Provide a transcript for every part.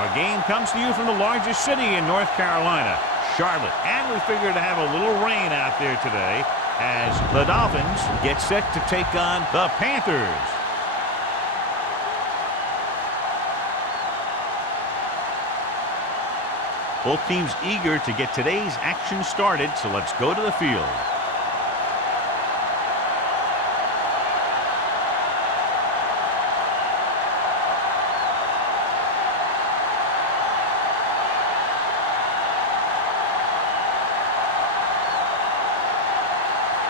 Our game comes to you from the largest city in North Carolina, Charlotte. And we figure to have a little rain out there today as the Dolphins get set to take on the Panthers. Both teams eager to get today's action started, so let's go to the field.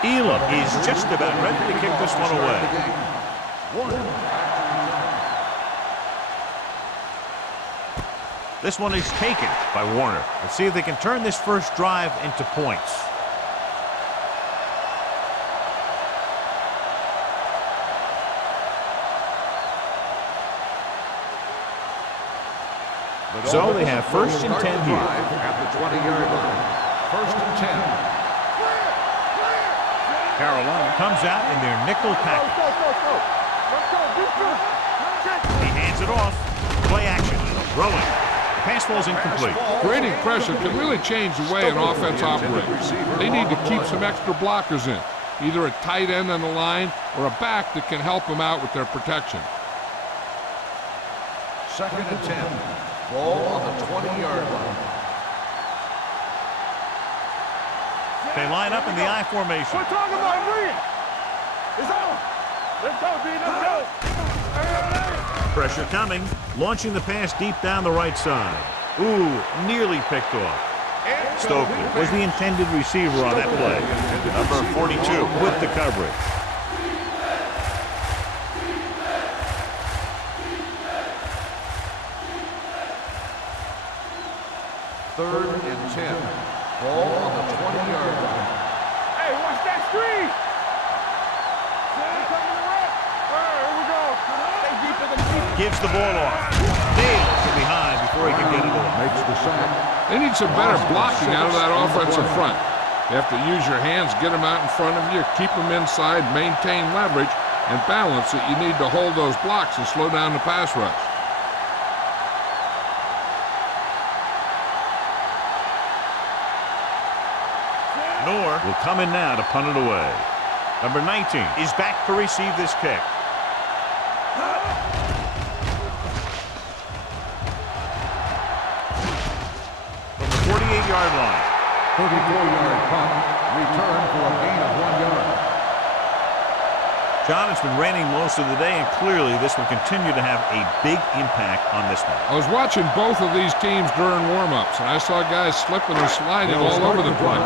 Elam is just about ready to kick this one away. This one is taken by Warner. Let's see if they can turn this first drive into points. So they have first and 10 here. At the 20-yard line. First and 10. Carolina comes out in their nickel package. He hands it off. Play action. Throwing. Pass ball's incomplete. Creating pressure can really change the way an offense operates. They need to keep some extra blockers in, either a tight end on the line or a back that can help them out with their protection. Second and 10. Ball on the 20-yard line. They line up in the I formation. We're talking about bringing. It's on. Let's go, B. Let's go. Pressure coming. Launching the pass deep down the right side. Ooh, nearly picked off. Stokely was the intended receiver on that play. Number 42 with the coverage. Third and 10. Ball on the 20-yard line. Hey, watch that screen. Here we go. Stay deep in the deep. Gives the ball off. Nails from behind before he can get it off. Makes the sack. They need some better blocking out of that offensive front. You have to use your hands, get them out in front of you, keep them inside, maintain leverage, and balance it. You need to hold those blocks and slow down the pass rush. Nor will come in now to punt it away. Number 19 is back to receive this kick. From the 48-yard line. 34-yard punt. Return for a gain of 1 yard. John, it's been raining most of the day, and clearly this will continue to have a big impact on this one. I was watching both of these teams during warm-ups, and I saw guys slipping and sliding all over the place.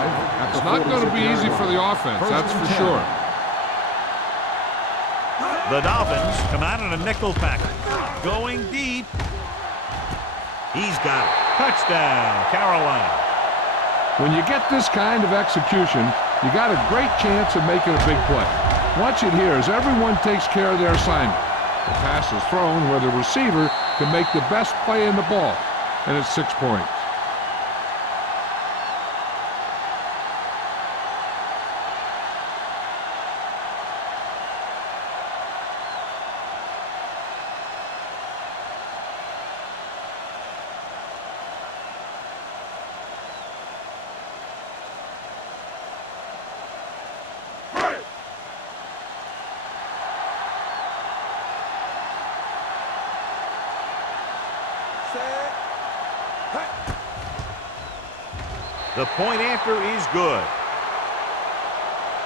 It's not going to be easy for the offense, that's for sure. The Dolphins come out in a nickel package. Going deep. He's got it. Touchdown, Carolina. When you get this kind of execution, you got a great chance of making a big play. Watch it here as everyone takes care of their assignment. The pass is thrown where the receiver can make the best play in the ball, and it's 6 points. The point after is good.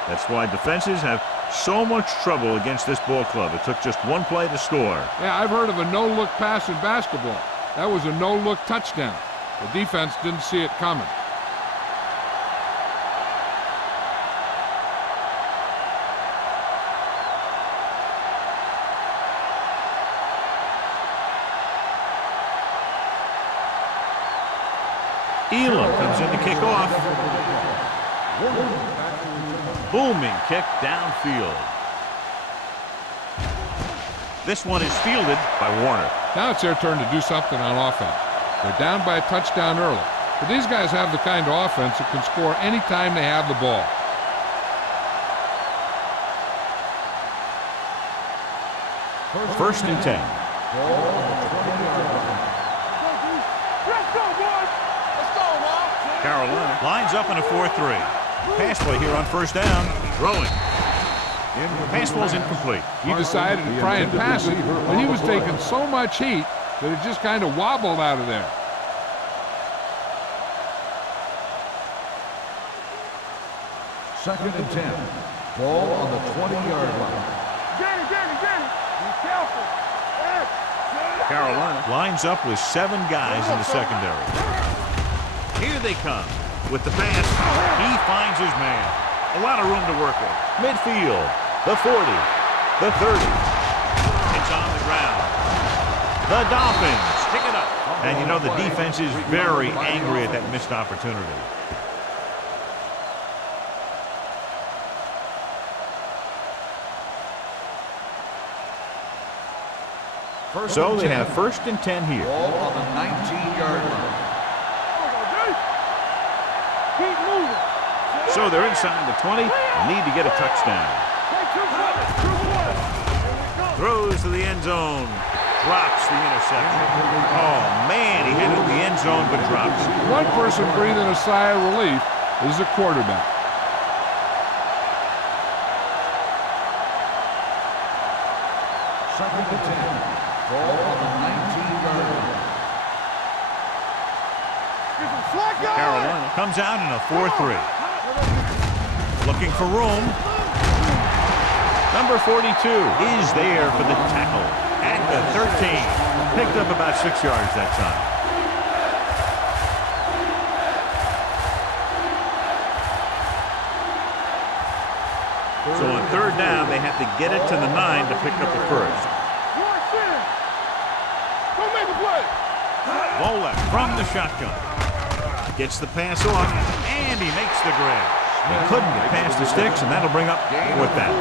That's why defenses have so much trouble against this ball club. It took just one play to score. Yeah, I've heard of a no-look pass in basketball. That was a no-look touchdown. The defense didn't see it coming. Elam comes in to kick off. Booming kick downfield. This one is fielded by Warner. Now it's their turn to do something on offense. They're down by a touchdown early. But these guys have the kind of offense that can score anytime they have the ball. First and 10. Carolina lines up in a 4-3. Pass play here on first down. Throwing. Pass ball's incomplete. He decided to try and pass it, but he was taking so much heat that it just kind of wobbled out of there. Second and 10. Ball on the 20-yard line. Get it. Be careful. Carolina lines up with 7 guys in the secondary. Here they come. With the pass, he finds his man. A lot of room to work with. Midfield, the 40, the 30. It's on the ground. The Dolphins pick it up. And you know the defense is very angry at that missed opportunity. So they have first and 10 here. Ball on the 19-yard line. Keep moving. So they're inside the 20 and need to get a touchdown. Throws to the end zone. Drops the interception. Oh, man, he hit it in the end zone but drops it. One person breathing a sigh of relief is the quarterback. Second and 10. Ball on the 19-yard line. Carolina comes out in a 4-3. Looking for room. Number 42 is there for the tackle at the 13. Picked up about 6 yards that time. So on third down, they have to get it to the 9 to pick up the first. Ball left from the shotgun. Gets the pass off, and he makes the grab. He couldn't get past the sticks, and that'll bring up fourth down.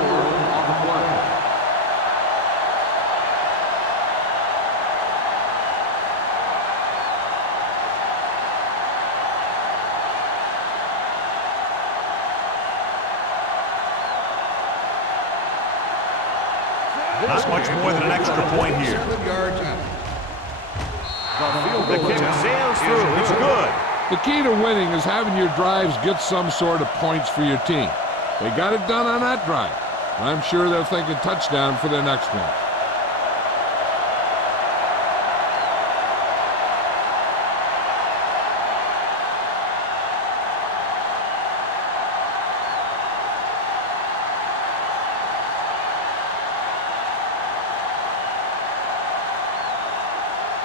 Not much more than an extra point here. 7 yards out. The kick sails through. It's good. The key to winning is having your drives get some sort of points for your team. They got it done on that drive. I'm sure they're thinking touchdown for their next one.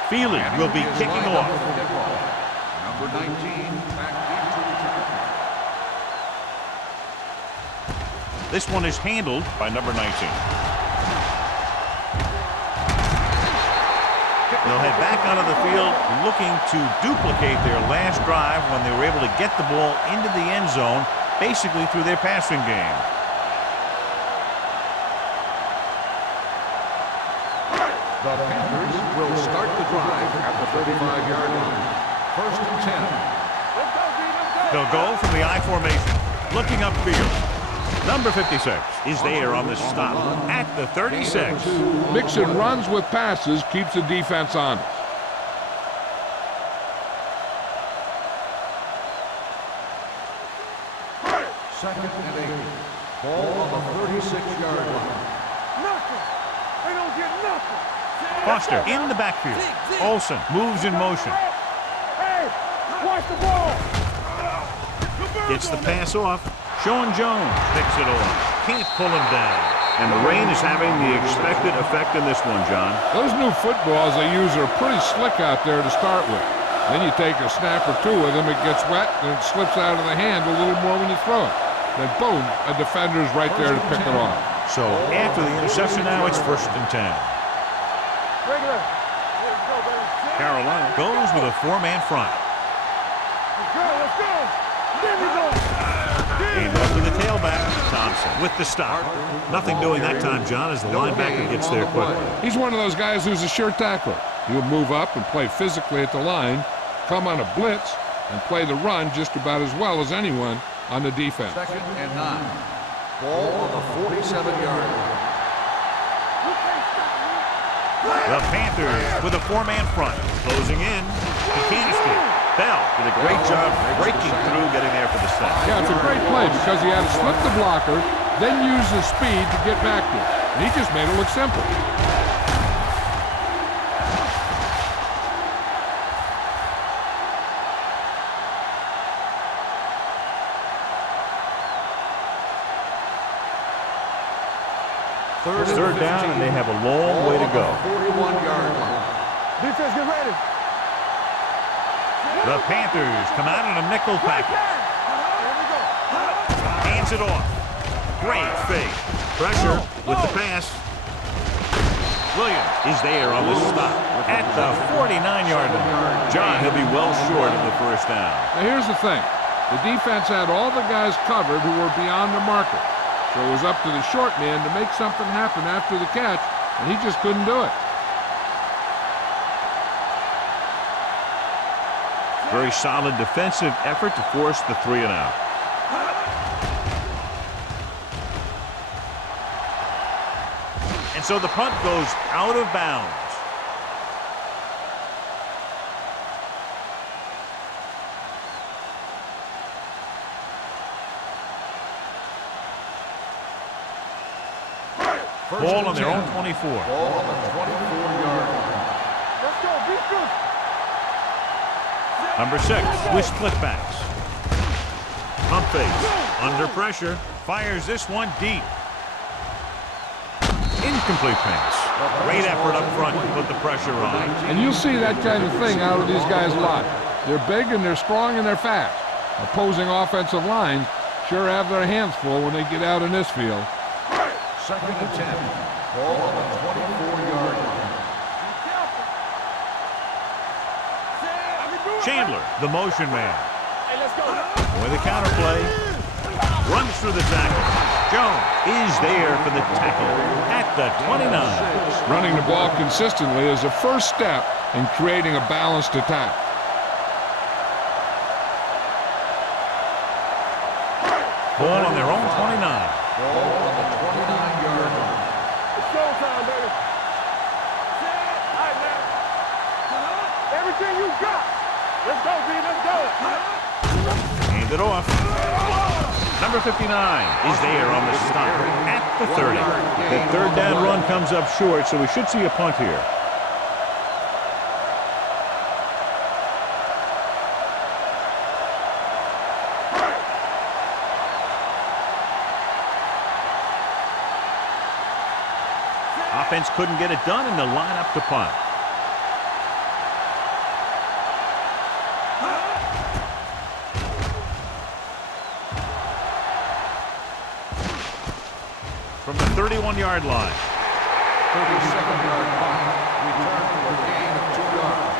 Feely will be kicking off. Number 19, back into return. This one is handled by number 19. They'll head back onto the field looking to duplicate their last drive when they were able to get the ball into the end zone, basically through their passing game. The Panthers will start the drive at the 35-yard line. First and 10. They'll go from the I formation, looking upfield. Number 56 is there on the stop at the 36. Mixing runs with passes keeps the defense honest. Second and 8. Ball on the 36-yard line. Nothing. They don't get nothing. Foster in the backfield. Olsen moves in motion. Hey, watch the ball. Gets the pass off. Sean Jones picks it off. Can't pull him down. And the rain is having the expected effect in this one, John. Those new footballs they use are pretty slick out there to start with. Then you take a snap or two of them, it gets wet, and it slips out of the hand a little more when you throw it. Then boom, a defender's right there to pick it off. So after the interception now, it's first and 10. Carolina goes with a 4-man front. Let's go. Aimed up to the tailback. Thompson with the stop. Nothing doing that time, John, as the linebacker gets there quickly. He's one of those guys who's a sure tackler. He'll move up and play physically at the line, come on a blitz, and play the run just about as well as anyone on the defense. Second and 9. Ball on the 47-yard line. The Panthers with a 4-man front. Closing in. He can't escape. Bell did a great job breaking through, getting there for the sack. Yeah, it's a great play because he had to slip the blocker, then use his speed to get back to it. And he just made it look simple. Third down, and they have a long way to go. 41-yard line. Defense, get ready. The Panthers come out in a nickel package. Hands it off. Great fake. Pressure with the pass. Williams is there on the stop at the 49-yard line. John, he'll be well short of the first down. Now here's the thing. The defense had all the guys covered who were beyond the marker. So it was up to the short man to make something happen after the catch, and he just couldn't do it. Very solid defensive effort to force the 3-and-out. And so the punt goes out of bounds. Ball on their own 24. Ball on the 24-yard line. Let's go, defense. Number 6 with split backs. Pump fake. Under pressure. Fires this one deep. Incomplete pass. Great effort up front to put the pressure on. And you'll see that kind of thing out of these guys a lot. They're big and they're strong and they're fast. Opposing offensive lines sure have their hands full when they get out in this field. 2nd and 10. Ball on the 24-yard line. Chandler, the motion man. Hey, let's go. With a counterplay. Runs through the tackle. Jones is there for the tackle at the 29. Running the ball consistently is the first step in creating a balanced attack. Ball on their own 29. Ball on the 29-yard line. It's showtime, baby. All right, now. Everything you got. Let's go, B. Let's go. Hand it off. Number 59 is there on the stop at the 30. The third down run comes up short, so we should see a punt here. Offense couldn't get it done, and they'll line up to punt. From the 31-yard line. 32nd-yard punt. Return for a gain of 2 yards.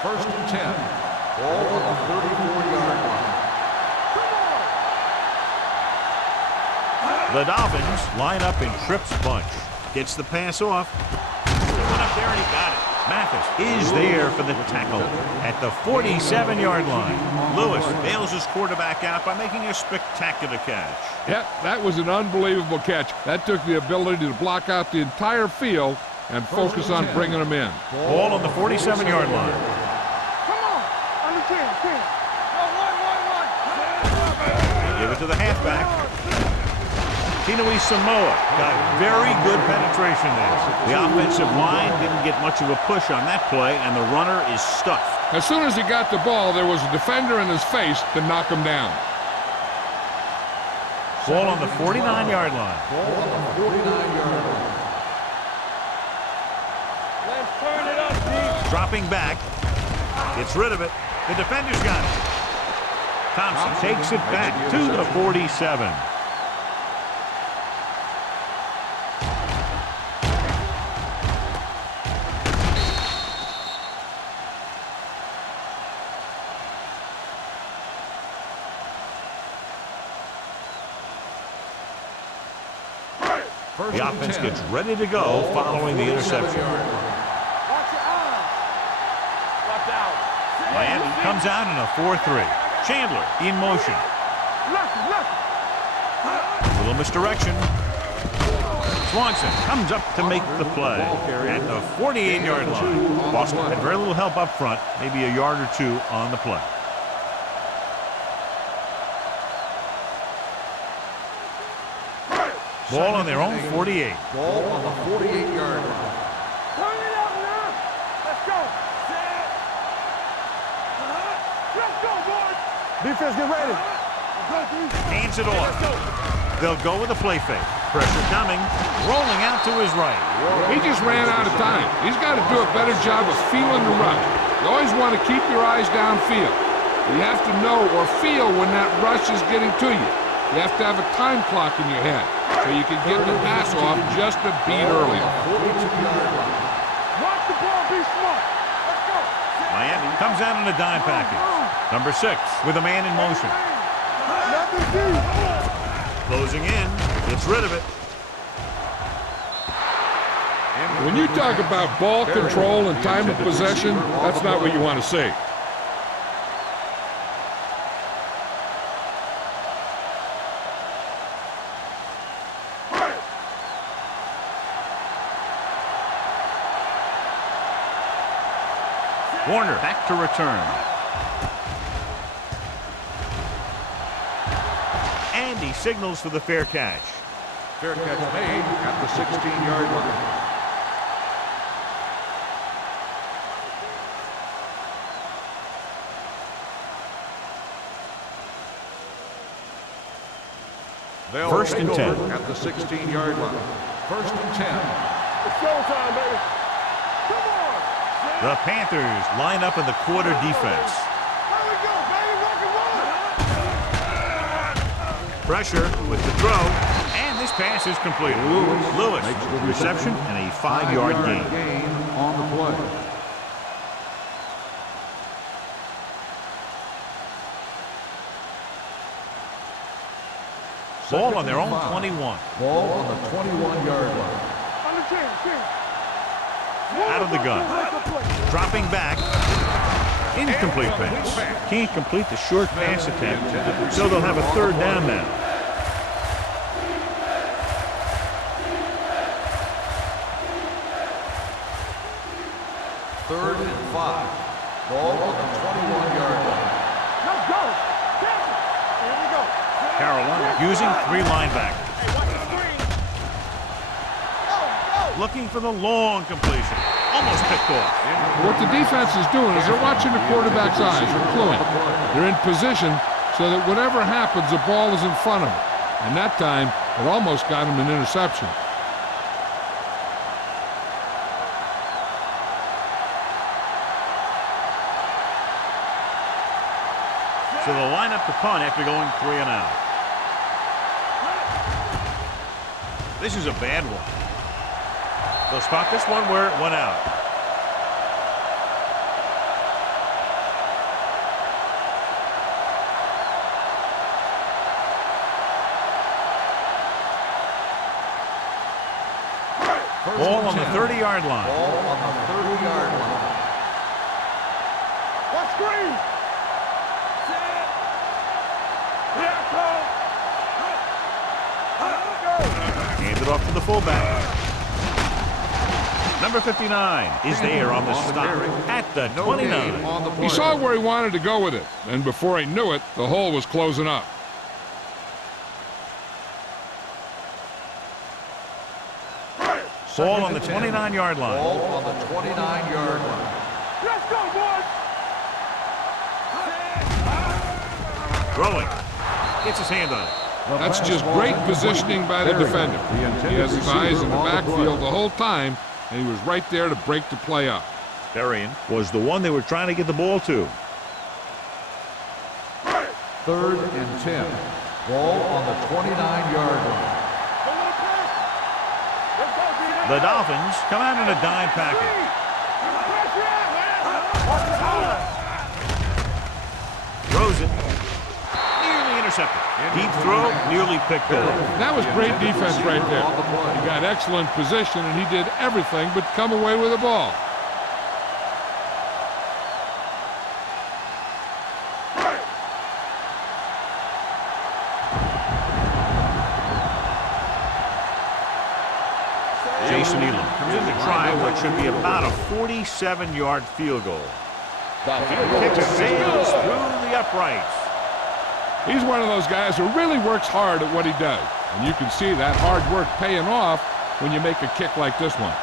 First and 10. Ball on the 34-yard line. The Dolphins line up in trips bunch. Gets the pass off. Went up there and he got it. Mathis is there for the tackle at the 47-yard line. Lewis bails his quarterback out by making a spectacular catch. Yep, that was an unbelievable catch. That took the ability to block out the entire field and focus on bringing them in. Ball on the 47-yard line. Come on. Under 10. No, one. They give it to the halfback. Tinui Samoa got very good penetration there. The offensive line didn't get much of a push on that play, and the runner is stuffed. As soon as he got the ball, there was a defender in his face to knock him down. Ball on the 49-yard line. Ball on the 49-yard line. Let's turn it up, D. Dropping back. Gets rid of it. The defender's got it. Thompson takes it back to the 47. The offense gets ready to go following the interception. Watch your eyes. Watch out. Miami comes out in a 4-3. Chandler in motion. Left. A Little misdirection. Swanson comes up to make the play at the 48-yard line. Boston had very little help up front, maybe a yard or two on the play. Ball on their own 48. Ball on the 48-yard line. Turn it up now. Let's go. Set. Let's go, boys. Defense, get ready. Hands it off. They'll go with a play fake. Pressure coming. Rolling out to his right. He just ran out of time. He's got to do a better job of feeling the rush. You always want to keep your eyes downfield. You have to know or feel when that rush is getting to you. You have to have a time clock in your head so you can get the pass off just a beat earlier. Watch the ball, be smart. Let's go. Miami comes out in a dime package. Number 6 with a man in motion. Nothing deep. Closing in. Gets rid of it. When you talk about ball control and time of possession, that's not what you want to see. Warner back to return. And he signals for the fair catch. Fair catch made at the 16-yard line. First and 10. At the 16-yard line. First and 10. It's showtime, baby. Come on. The Panthers line up in the quarter defense. Here we go, baby. Rock and roll. Pressure with the throw, and this pass is completed. Lewis, reception and a 5-yard gain. On the play. Ball on their own 21. Ball on the 21-yard line. On the 10. Out of the gun. Dropping back. Incomplete pass. Can't complete the short pass attempt, so they'll have a third down now. Third and 5. Ball on the 21-yard line. Let's go. Here we go. Carolina using 3 linebackers. Looking for the long completion. Almost picked off. What the defense is doing is they're watching the quarterback's eyes. They're cluing. They're in position so that whatever happens, the ball is in front of them. And that time, it almost got him an interception. So they'll line up the punt after going 3 and out. This is a bad one. They'll spot this one where it went out. Ball on the 30-yard line. Ball on the 30-yard line. Let's screen. Hands it off to the fullback. Number 59 is there on the stop at the 29. He saw where he wanted to go with it, and before he knew it, the hole was closing up. Ball on the 29-yard line. Ball on the 29-yard line. Let's go, boys. Throwing. Gets his hand on it. That's just great positioning by the defender. He has his eyes in the backfield the whole time, and he was right there to break the play up. Berrien was the one they were trying to get the ball to. Third and 10. Ball on the 29-yard line. The Dolphins come out in a dime package. Throws it. Nearly intercepted. Deep throw, nearly picked off. That was great defense right there. He got excellent position, and he did everything but come away with the ball. Jason Elam comes in to try what should be about a 47-yard field goal. The field goal Kick sails through the uprights. He's one of those guys who really works hard at what he does. And you can see that hard work paying off when you make a kick like this one.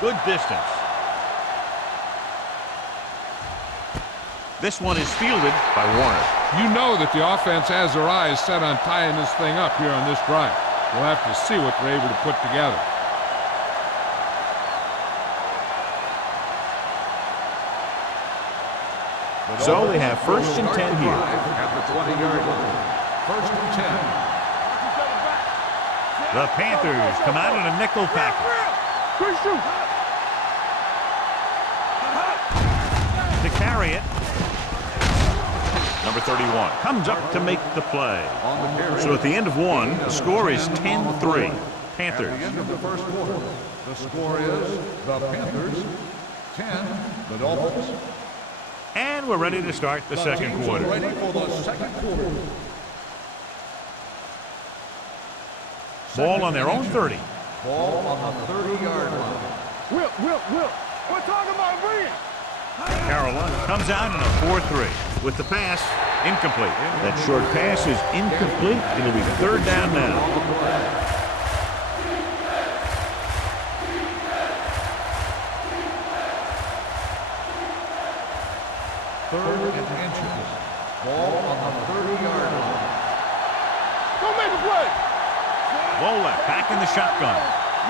Good distance. This one is fielded by Warner. You know that the offense has their eyes set on tying this thing up here on this drive. We'll have to see what they're able to put together. So they have first and 10 here. At the 20-yard line. First and 10. The Panthers come out in a nickel package. Good shoot. To carry it, number 31 comes up to make the play. So at the end of one, the score is 10-3. Panthers. At the end of the first quarter, the score is the Panthers 10, the Dolphins. And we're ready to start the second Teams quarter. are ready for the second quarter. Ball on their own 30. Ball on the 30-yard line. Will. We're talking about bringing. Carolina comes out in a 4-3 with the pass incomplete. That short pass is incomplete. It'll be third down now. Third and inches. Ball on the 30-yard line. Don't make a play. Lola back in the shotgun.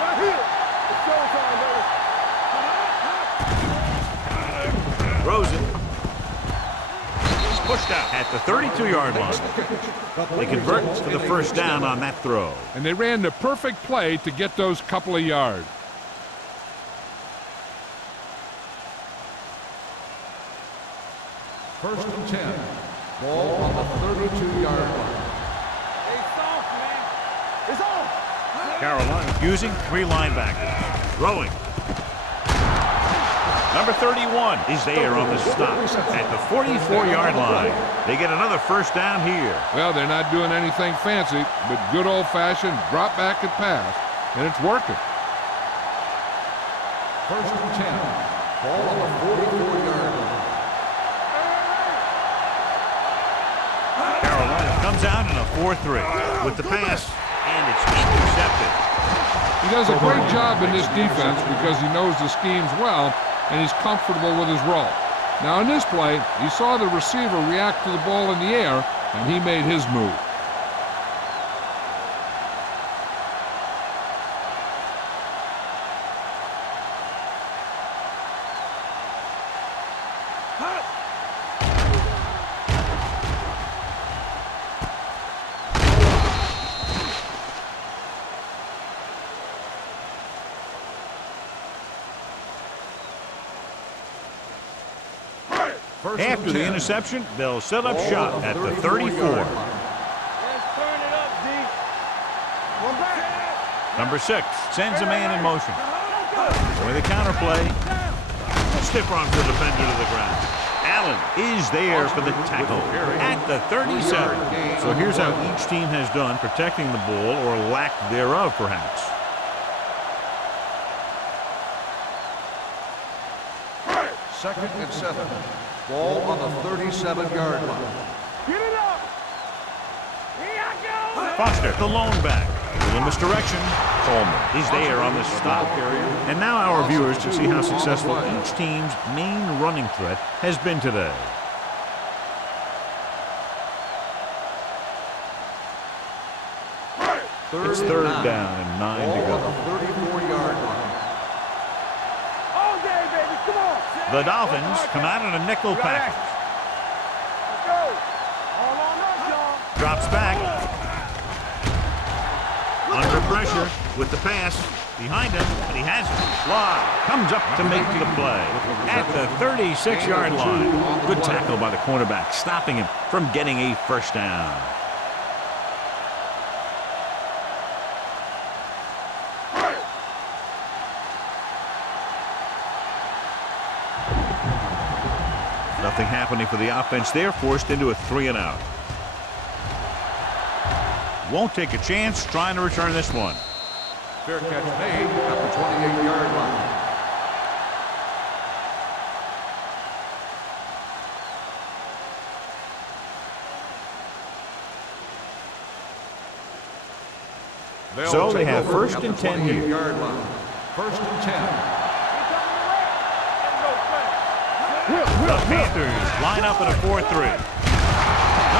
Not here. It's showtime, baby. Rosen. He's pushed out at the 32-yard line. They convert for the first down on that throw. And they ran the perfect play to get those couple of yards. First and 10. Ball on the 32-yard line. It's off, man. It's off. Carolina using three linebackers. Throwing. Number 31 is there on the stop at the 44-yard line. They get another first down here. Well, they're not doing anything fancy, but good old-fashioned drop back and pass, and it's working. First and 10. Ball on the 44-yard line. Carolina comes out in a 4-3 with the pass, and it's intercepted. He does a great job in this defense because he knows the schemes well, and he's comfortable with his role. Now in this play, he saw the receiver react to the ball in the air, and he made his move. After the interception, they'll set up shop at the 34. Let's turn it up, D. One back. Number 6 sends a man in motion. With a counterplay. Stiff arms the defender to the ground. Allen is there for the tackle at the 37. So here's how each team has done protecting the ball, or lack thereof, perhaps. Second and 7. Ball on the 37-yard line. Get it up. Here I go. Foster, the lone back. Little misdirection. Coleman is there on the stop. And now our viewers to see how successful each team's main running threat has been today. It's third down and 9 to Ball go. on the 34-yard line. All day, baby. Come on. The Dolphins come out in a nickel package. Let's go. All on us, y'all. Drops back. Under pressure with the pass. Behind him, and he has it. Fly comes up to make the play at the 36-yard line. Good tackle by the cornerback, stopping him from getting a first down. Nothing happening for the offense there, forced into a 3-and-out. Won't take a chance trying to return this one. Fair catch made at the 28-yard line. So they have first and 10 here. First and 10. The Panthers line up in a 4-3.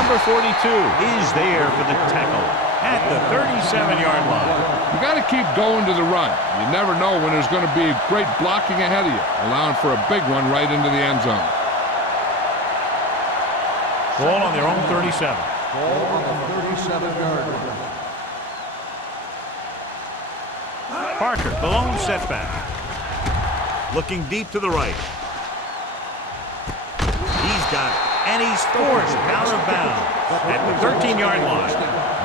Number 42 is there for the tackle at the 37-yard line. You got to keep going to the run. You never know when there's going to be great blocking ahead of you, allowing for a big one right into the end zone. Ball on their own 37. Ball on the 37-yard line. Parker, the lone setback. Looking deep to the right. He's got it, and he's forced out of bounds at the 13-yard line.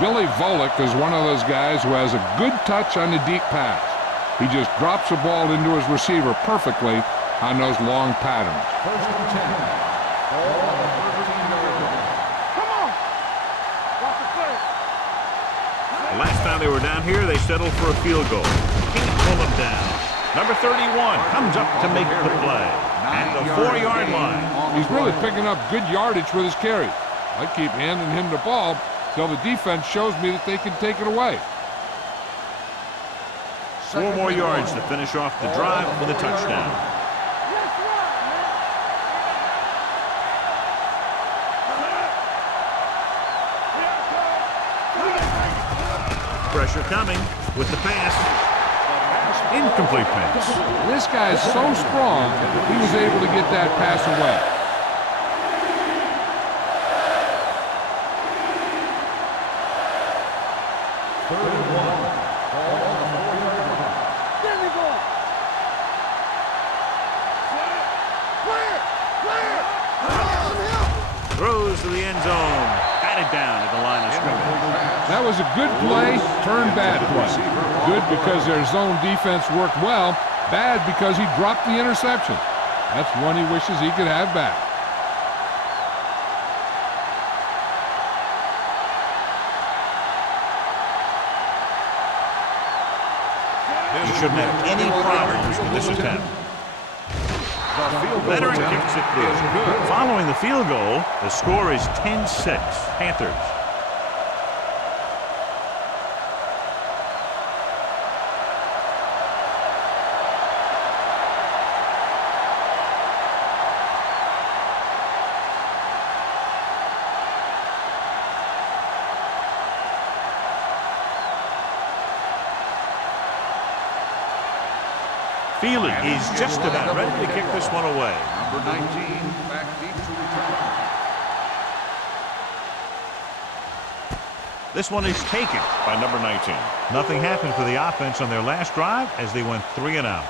Billy Volek is one of those guys who has a good touch on the deep pass. He just drops the ball into his receiver perfectly on those long patterns. First and 10. Ball on the 13-yard line. Come on. Watch the play. The last time they were down here, they settled for a field goal. Can't pull them down. Number 31 comes up to make the play at the 4-yard line. He's really picking up good yardage with his carry. I keep handing him the ball till the defense shows me that they can take it away. 4 more yards to finish off the drive with a touchdown. Pressure coming with the pass. Incomplete pass. This guy's so strong, he was able to get that pass away. Third and 1. Ball on the 4-yard line. There we go. Clear. Throws to the end zone. Batted down at the line of scrimmage. That was a good play, turned bad play. Good because their zone defense worked well. Bad because he dropped the interception. That's one he wishes he could have back. He shouldn't have any problems with this attempt. Veteran kicks it clear. Following the field goal, the score is 10-6. Panthers. Feely is just about ready to kick this one away. Number 19 back deep to return. This one is taken by number 19. Nothing happened for the offense on their last drive as they went 3-and-out.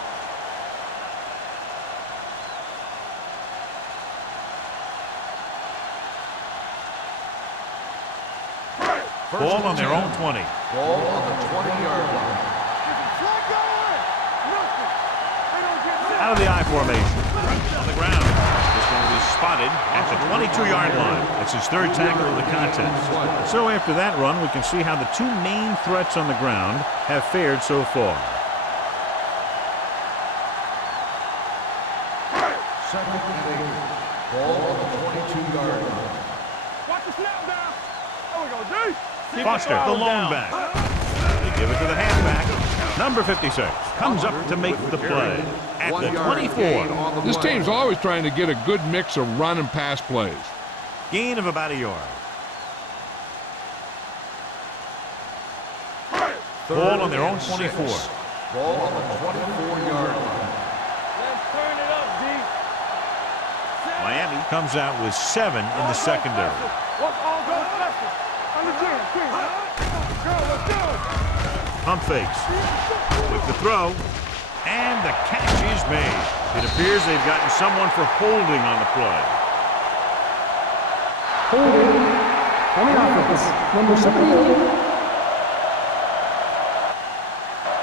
Ball on their own 20. Ball on the 20-yard line. Out of the I formation. On the ground. This one will be spotted at the 22-yard line. It's his third tackle of the contest. So after that run, we can see how the two main threats on the ground have fared so far. Second and 8. Ball on the 22-yard line. Watch the snap down. There we go, D. Foster, the lone back. They give it to the halfback. Number 56 comes up to make the play at the 24. This team's always trying to get a good mix of run and pass plays. Gain of about a yard. Ball on their own 24. Ball on the 24-yard line. Let's turn it up, D. Miami comes out with 7 in the secondary. What's all good special? On the gym, King. Girl, let's go. Pump fakes. With the throw. And the catch is made. It appears they've gotten someone for holding on the play. Holding on the offense, number 78.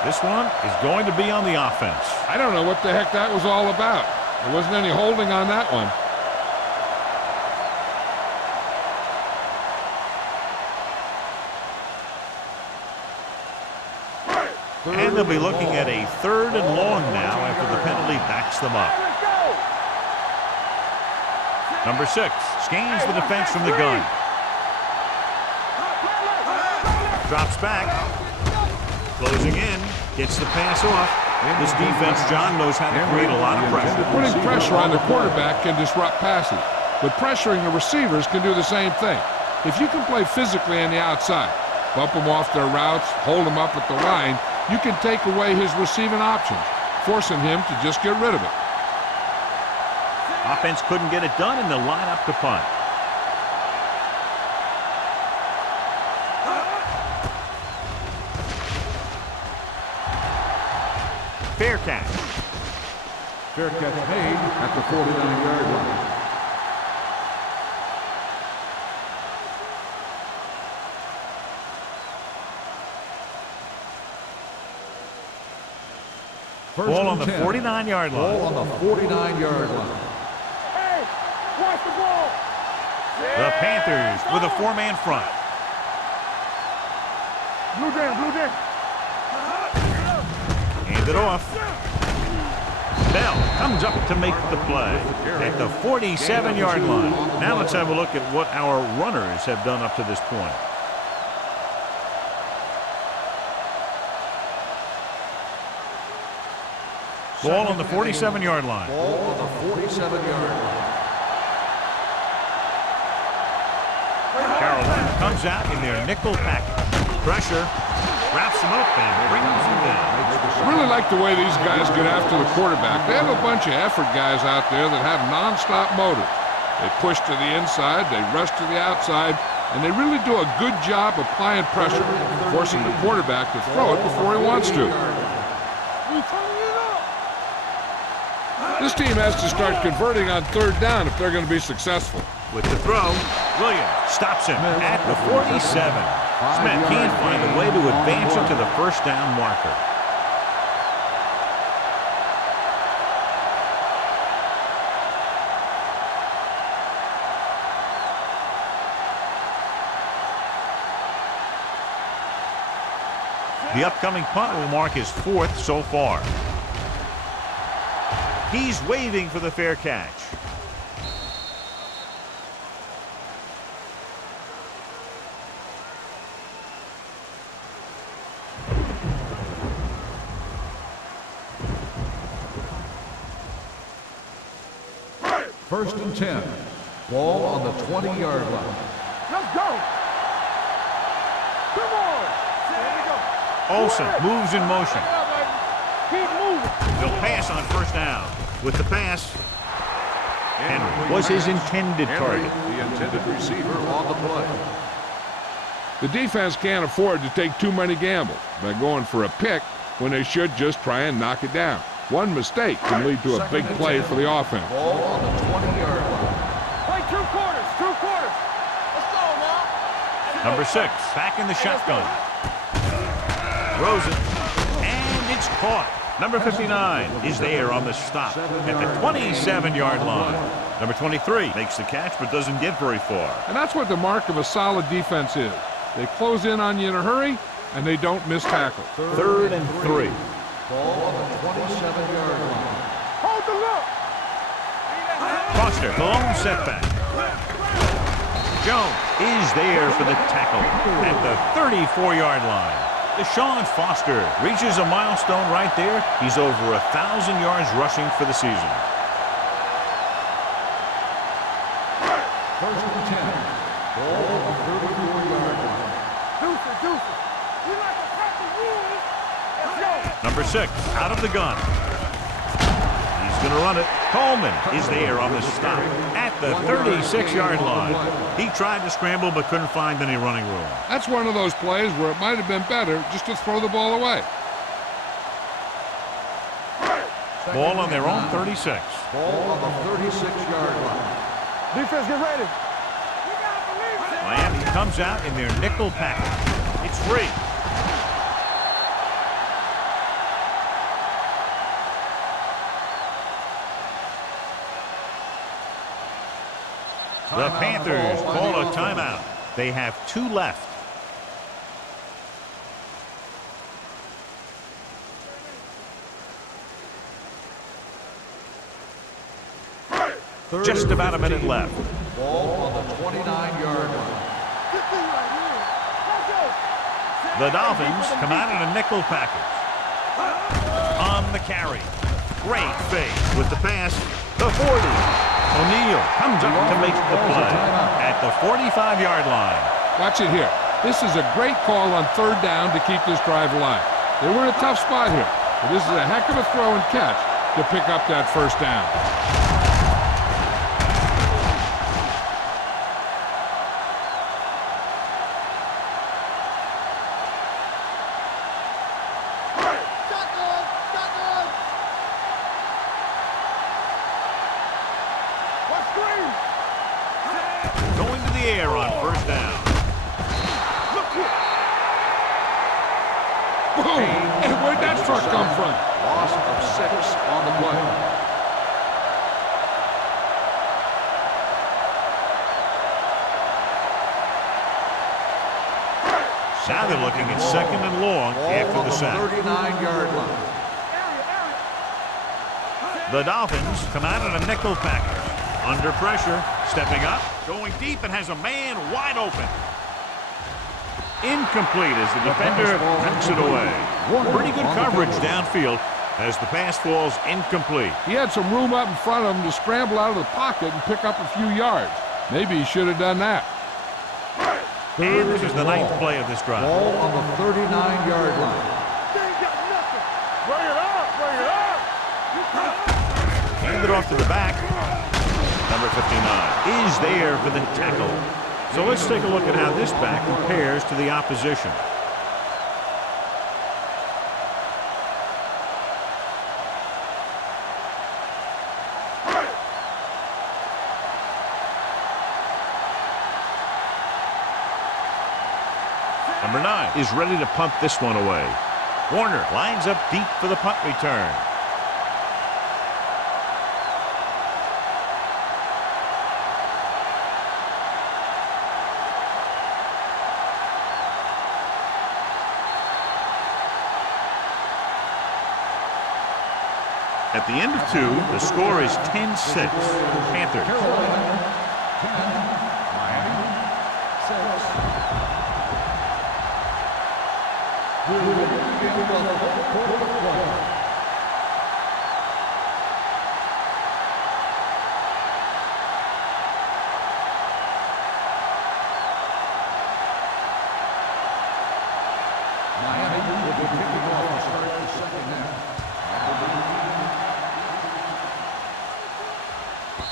This one is going to be on the offense. I don't know what the heck that was all about. There wasn't any holding on that one. And they'll be looking at a 3rd and long now after the penalty backs them up. Number 6 scans the defense from the gun. Drops back. Closing in. Gets the pass off. This defense, John, knows how to create a lot of pressure. Putting pressure on the quarterback can disrupt passing, but pressuring the receivers can do the same thing. If you can play physically on the outside, bump them off their routes, hold them up at the line, you can take away his receiving options, forcing him to just get rid of it. Offense couldn't get it done, and they'll line up to punt. Fair catch. Fair catch made at the 49-yard line. Ball on the 49-yard line. Ball on the 49-yard line. Hey, watch the ball. The Panthers with a 4-man front. Blue down. Hand it off. Bell comes up to make the play at the 47-yard line. Now let's have a look at what our runners have done up to this point. Ball on the 47-yard line. Ball on the 47-yard line. Carolina comes out in their nickel package. Pressure. Wraps him up and brings him down. I really like the way these guys get after the quarterback. They have a bunch of effort guys out there that have non-stop motor. They push to the inside, they rush to the outside, and they really do a good job applying pressure, forcing the quarterback to throw it before he wants to. This team has to start converting on 3rd down if they're going to be successful. With the throw, Williams stops him at the 47. Smith can't find a way to advance him to the 1st down marker. The upcoming punt will mark his 4th so far. He's waving for the fair catch. First and 10. Ball on the 20-yard line. Let's go. Come on. There we go. Olsen moves in motion. Keep moving. They'll pass on 1st down. With the pass, Henry was his intended target. The intended receiver on the play. The defense can't afford to take too many gambles by going for a pick when they should just try and knock it down. One mistake can lead to a big play for the offense. Ball on the 20-yard line. Play 2 quarters. Let's go now. Number 6, back in the shotgun. Throws it, and it's caught. Number 59 is there on the stop at the 27-yard line. Number 23 makes the catch but doesn't get very far. And that's what the mark of a solid defense is. They close in on you in a hurry, and they don't miss tackle. 3rd and 3. Ball on the 27-yard line. Hold the look. Foster, the lone setback. Jones is there for the tackle at the 34-yard line. Deshaun Foster reaches a milestone right there. He's over 1,000 yards rushing for the season. First and 10. Ball on the 34-yard line. Deuces. We like to crack the rules. Let's go. Number 6 out of the gun. He's going to run it. Coleman is there on the stop at the 36-yard line. He tried to scramble but couldn't find any running room. That's one of those plays where it might have been better just to throw the ball away. Ball on their own 36. Ball on the 36-yard line. Defense, get ready. Miami comes out in their nickel package. It's free. The Panthers call a timeout. They have 2 left. Just about a minute left. Ball on the 29-yard line. The Dolphins come out in a nickel package. On the carry. Great fake with the pass. The 40. O'Neal comes up to make the play at the 45-yard line. Watch it here. This is a great call on 3rd down to keep this drive alive. They were in a tough spot here, but this is a heck of a throw and catch to pick up that 1st down. Going to the air on 1st down. Boom! And where'd that truck come from? Loss of 6 on the play. Now they're looking at 2nd and long after the sack. 39-yard line. The Dolphins come out in a nickel package. Under pressure, stepping up, going deep, and has a man wide open. Incomplete as the defender knocks it away. Pretty good coverage downfield as the pass falls incomplete. He had some room up in front of him to scramble out of the pocket and pick up a few yards. Maybe he should have done that. And this is the 9th play of this drive. Ball on the 39-yard line. Bring it up, bring it up. Hand it off to the back. Number 59 is there for the tackle. So let's take a look at how this back compares to the opposition. Number 9 is ready to punt this one away. Warner lines up deep for the punt return. At the end of 2, the score is 10-6. Panthers. Miami will be kicking off to start the 2nd half.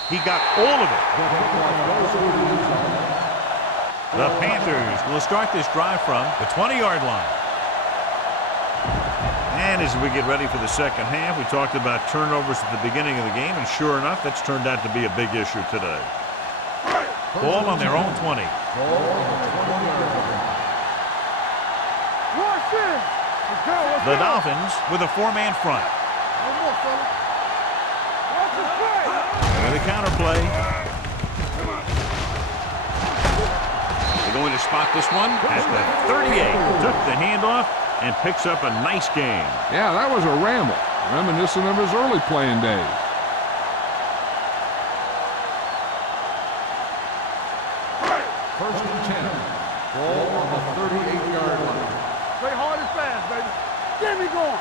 He got all of it. The Panthers will start this drive from the 20-yard line. And as we get ready for the 2nd half, we talked about turnovers at the beginning of the game, and sure enough, that's turned out to be a big issue today. Ball on their own 20. The Dolphins with a 4-man front. And the counter play. They're going to spot this one at the 38. Took the handoff and picks up a nice gain. Yeah, that was a ramble, reminiscent of his early playing days. First and 10. Ball on the 38-yard line. Play hard and fast, baby. Get me going.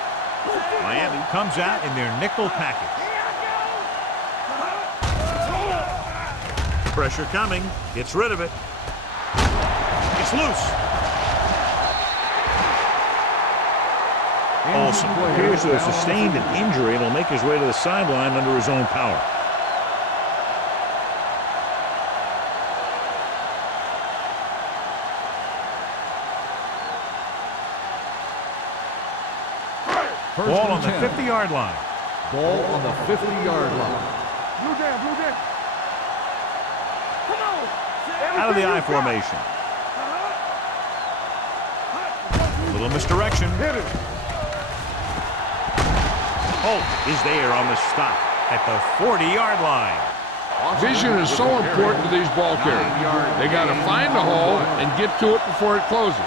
Miami comes out in their nickel package. Pressure coming. Gets rid of it. It's loose. Olsen appears to have sustained an injury and will make his way to the sideline under his own power. Ball on the 50-yard line. Ball on the 50-yard line. Blue down, blue down. Come on. Out of the I formation. A little misdirection. Hit it. Holt is there on the stop at the 40-yard line. Vision is so important to these ball carriers. They got to find the hole and get to it before it closes.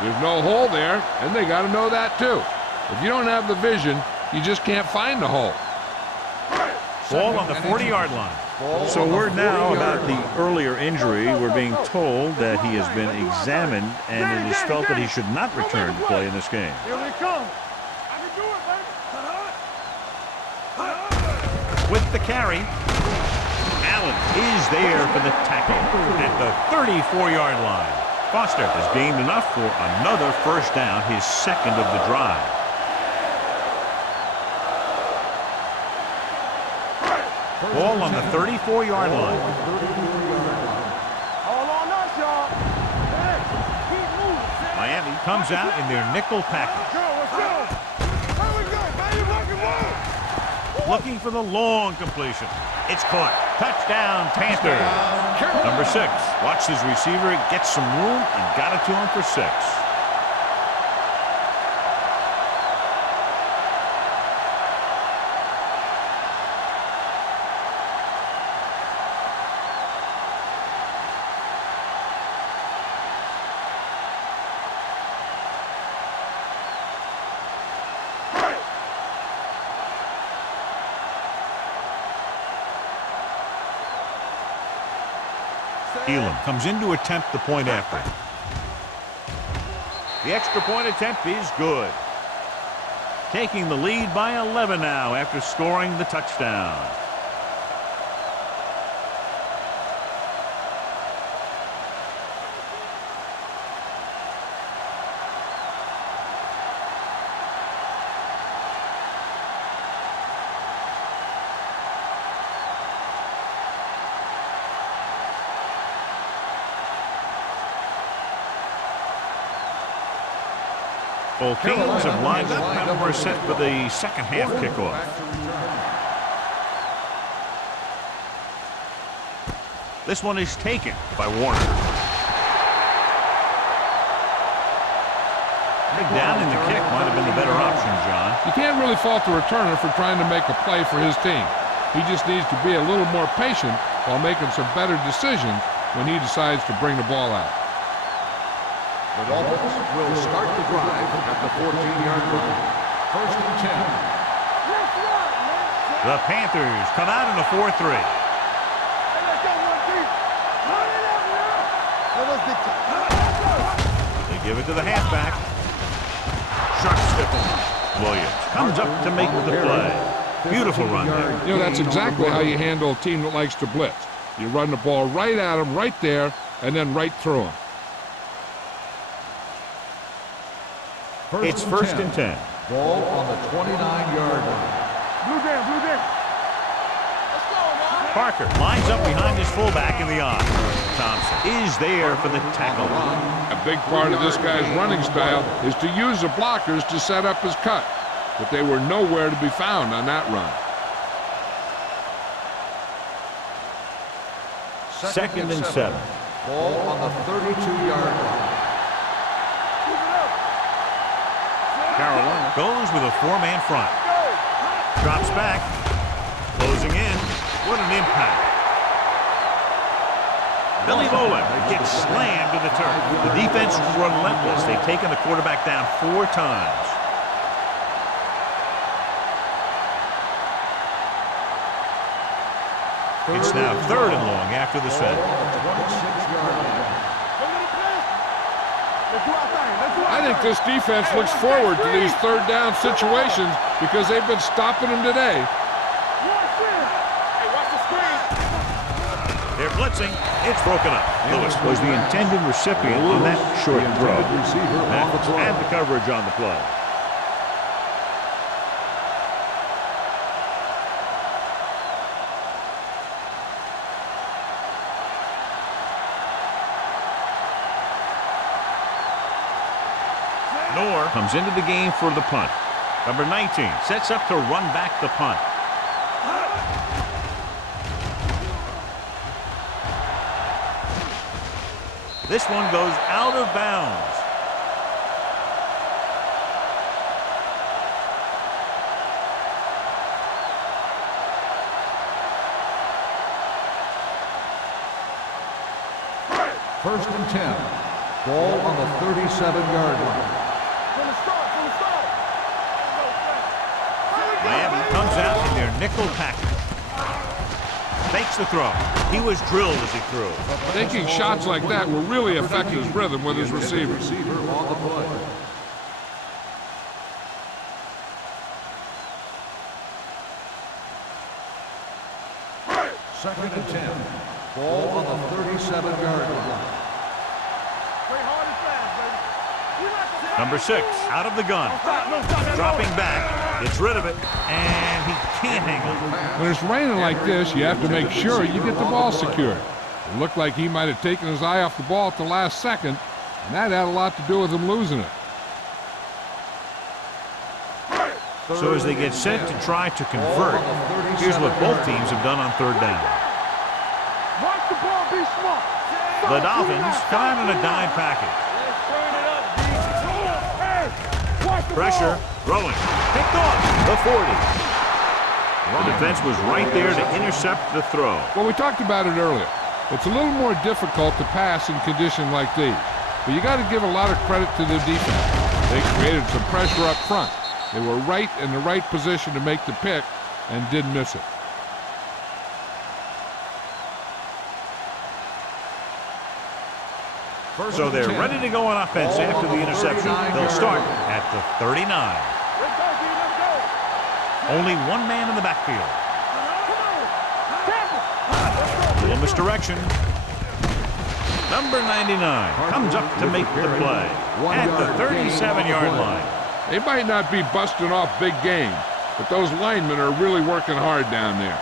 There's no hole there, and they got to know that too. If you don't have the vision, you just can't find the hole. Ball on the 40-yard line. So word now about the earlier injury. We're being told that he has been examined and it is felt that he should not return to play in this game. Here we come. I can do it, baby. With the carry, Allen is there for the tackle at the 34-yard line. Foster has gained enough for another first down, his second of the drive. Ball on the 34-yard line. All on us, y'all. Hey, keep moving. Miami comes out in their nickel package. Let's go. Here we go, baby. Rock and roll. Looking for the long completion. It's caught. Touchdown, Panthers. Number 6. Watch his receiver get some room and got it to him for 6. Elam comes in to attempt the point after. The extra point attempt is good. Taking the lead by 11 now after scoring the touchdown. Both teams have lined up and we're set for the second half kickoff. This one is taken by Warner. Big down in the kick might have been the better option, John. You can't really fault the returner for trying to make a play for his team. He just needs to be a little more patient while making some better decisions when he decides to bring the ball out. The Dolphins will start the drive at the 14-yard line. First and 10. The Panthers come out in a 4-3. They give it to the halfback. Sharp stiffle. Williams comes up to make the play. Beautiful run there. You know, that's exactly how you handle a team that likes to blitz. You run the ball right at them, right there, and then right through them. It's first and 10. Ball on the 29-yard line. Blue down, blue down. Let's go, man. Parker lines up behind his fullback in the I. Thompson is there for the tackle. A big part of this guy's running style is to use the blockers to set up his cut, but they were nowhere to be found on that run. Second and 7. Ball on the 32-yard line. Carolina goes with a 4-man front. Drops back. Closing in. What an impact. Billy Bowler gets slammed to the turf. The defense relentless. They've taken the quarterback down 4 times. It's now 3rd and long after the set. I think this defense looks forward to these 3rd down situations because they've been stopping them today. They're blitzing. It's broken up. Lewis was the intended recipient on that short throw. Mathis had the coverage on the play. comes into the game for the punt. Number 19 sets up to run back the punt. This one goes out of bounds. First and 10. Ball on the 37-yard line. Miami comes out in their nickel package. Fakes the throw. He was drilled as he threw. Taking shots like that will really affect his rhythm with his receivers. Receiver on the play. Second and 10. Ball on the 37-yard line. Number 6 out of the gun. Dropping back. Gets rid of it. And he can't hang on. When it's raining like this, you have to make sure you get the ball secured. It looked like he might have taken his eye off the ball at the last second, and that had a lot to do with him losing it. So as they get set to try to convert, here's what both teams have done on third down. Watch the ball, be smart. The Dolphins come out in a dime package. Pressure, throwing, picked off, the 40. The defense was right there to intercept the throw. Well, we talked about it earlier. It's a little more difficult to pass in conditions like these, but you got to give a lot of credit to the defense. They created some pressure up front. They were right in the right position to make the pick and didn't miss it. So they're ready to go on offense after the interception. They'll start at the 39. Only one man in the backfield. Little misdirection. Number 99 comes up to make the play at the 37-yard line. They might not be busting off big games, but those linemen are really working hard down there.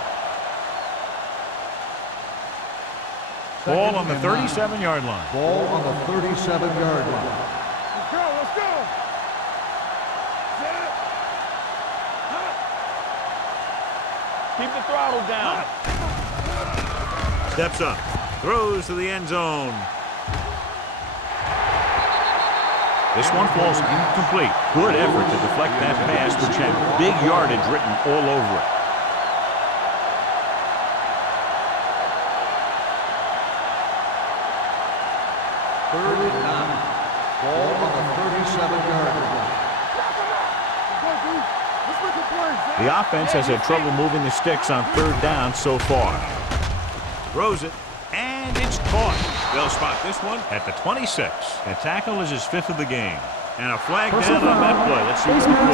Ball on the 37-yard line. Ball on the 37-yard line. Let's go, let's go. Keep the throttle down. Steps up, throws to the end zone. This one falls incomplete. Good effort to deflect that pass, which had big yardage written all over it. Third and 9. Ball on the 37-yard line. The offense has had trouble moving the sticks on third down so far. Throws it, and it's caught. They'll spot this one at the 26. The tackle is his 5th of the game. And a flag down on that play. Let's see what the call.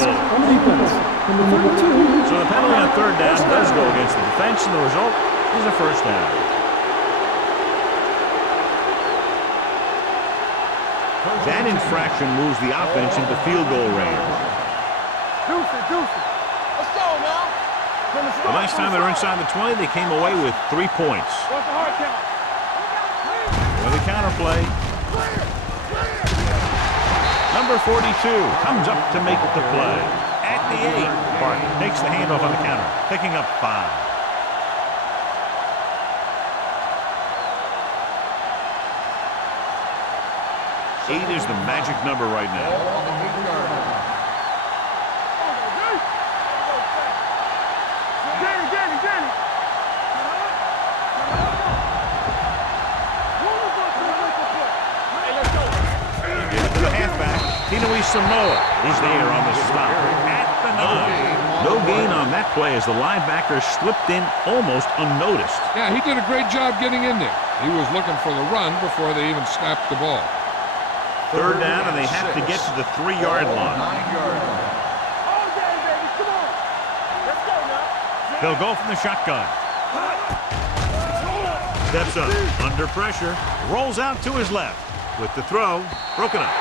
So the penalty on third down does go against the defense, and the result is a first down. That infraction moves the offense into field goal range. Let's go now. The last time they were inside the 20, they came away with 3 points. What's the hard count? With a counter play. Number 42 comes up to make the play. At the 8, Barton takes the handoff on the counter, picking up 5. Eight is the magic number right now. Ball on the 8-yard line. Danny. Give it to the halfback. Tinui Samoa is there on the stop. At the 9. No gain on that play as the linebacker slipped in almost unnoticed. Yeah, he did a great job getting in there. He was looking for the run before they even snapped the ball. Third down, and they have to get to the 3-yard line. 9-yard line. They'll go from the shotgun. Steps up, under pressure, rolls out to his left. With the throw, broken up.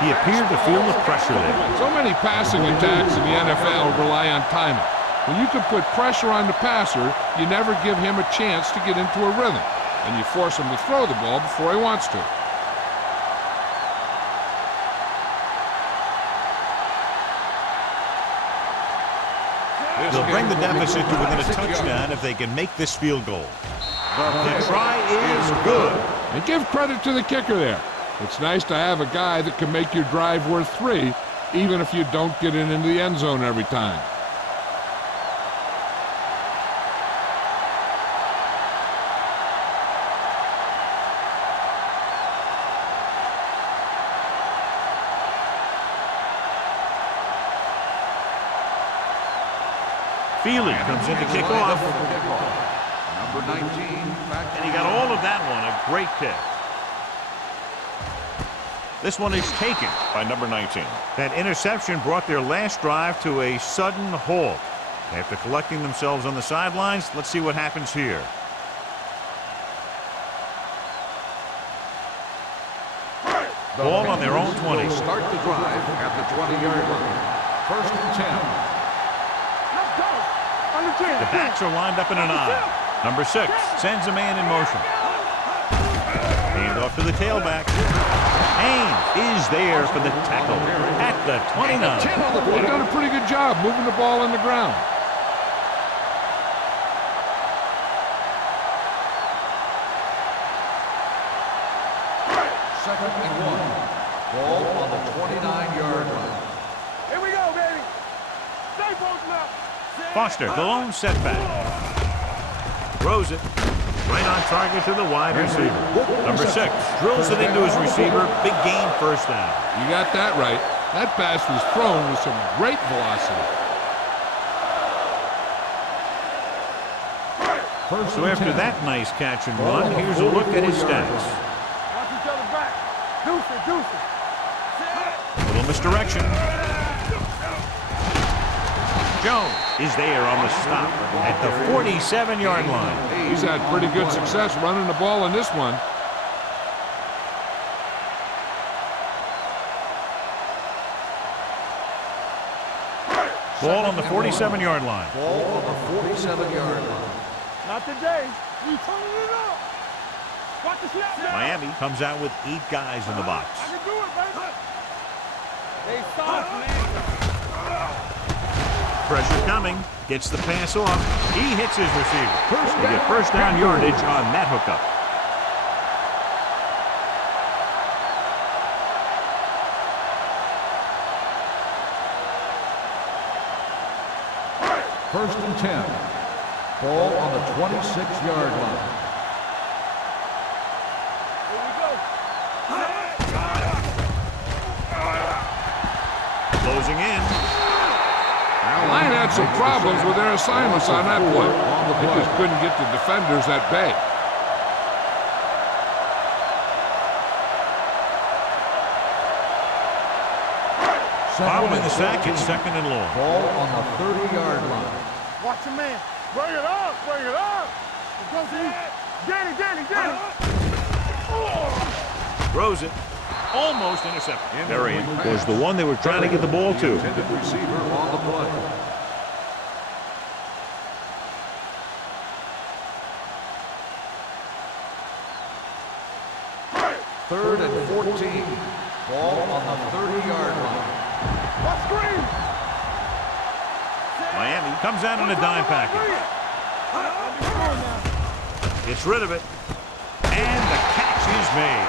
He appeared to feel the pressure there. So many passing attacks in the NFL rely on timing. When you can put pressure on the passer, you never give him a chance to get into a rhythm, and you force him to throw the ball before he wants to. They'll bring the deficit to within a touchdown if they can make this field goal. The try is good. And give credit to the kicker there. It's nice to have a guy that can make your drive worth 3, even if you don't get it into the end zone every time. Feely comes in to kick off. Number 19. And he got all of that one. A great kick. This one is taken by number 19. That interception brought their last drive to a sudden halt. After collecting themselves on the sidelines, let's see what happens here. Ball on their own 20. Start the drive at the 20-yard line. First and 10. The backs are lined up in an I. Number 6 sends a man in motion. Hand off to the tailback. Haynes is there for the tackle at the 29. They've done a pretty good job moving the ball on the ground. Second and 1. Ball on the 29-yard line. Here we go, baby. Stay posted up. Foster, the lone setback. Throws it. Right on target to the wide receiver. Number 6 drills it into his receiver. Big gain, first down. You got that right. That pass was thrown with some great velocity. So after that nice catch and run, here's a look at his stats. Watch each other back. Deuce it, deuce it. Little misdirection. Jones is there on the stop at the 47-yard line. He's had pretty good success running the ball in this one. Ball on the 47-yard line. Ball on the 47-yard line. Not today. You turning it up. Watch the snap now. Miami comes out with 8 guys in the box. I can do it, baby. They soft, man. Pressure coming. Gets the pass off. He hits his receiver. They get first down yardage on that hookup. First and 10. Ball on the 26-yard line. Here we go. Closing in. The line had some problems with their assignments on that play. They just couldn't get the defenders at bay. Following the sack, it's second and long. Ball on the 30-yard line. Watch your man. Bring it up, bring it up. Go see. Danny, Danny, Danny. Throws it. Almost intercepted. There he was the one they were trying to get the ball to. Intended receiver on the play. Third and 14. Ball on the 30-yard line. Watch screen. Miami comes out in a dime package. Gets rid of it. And the catch is made.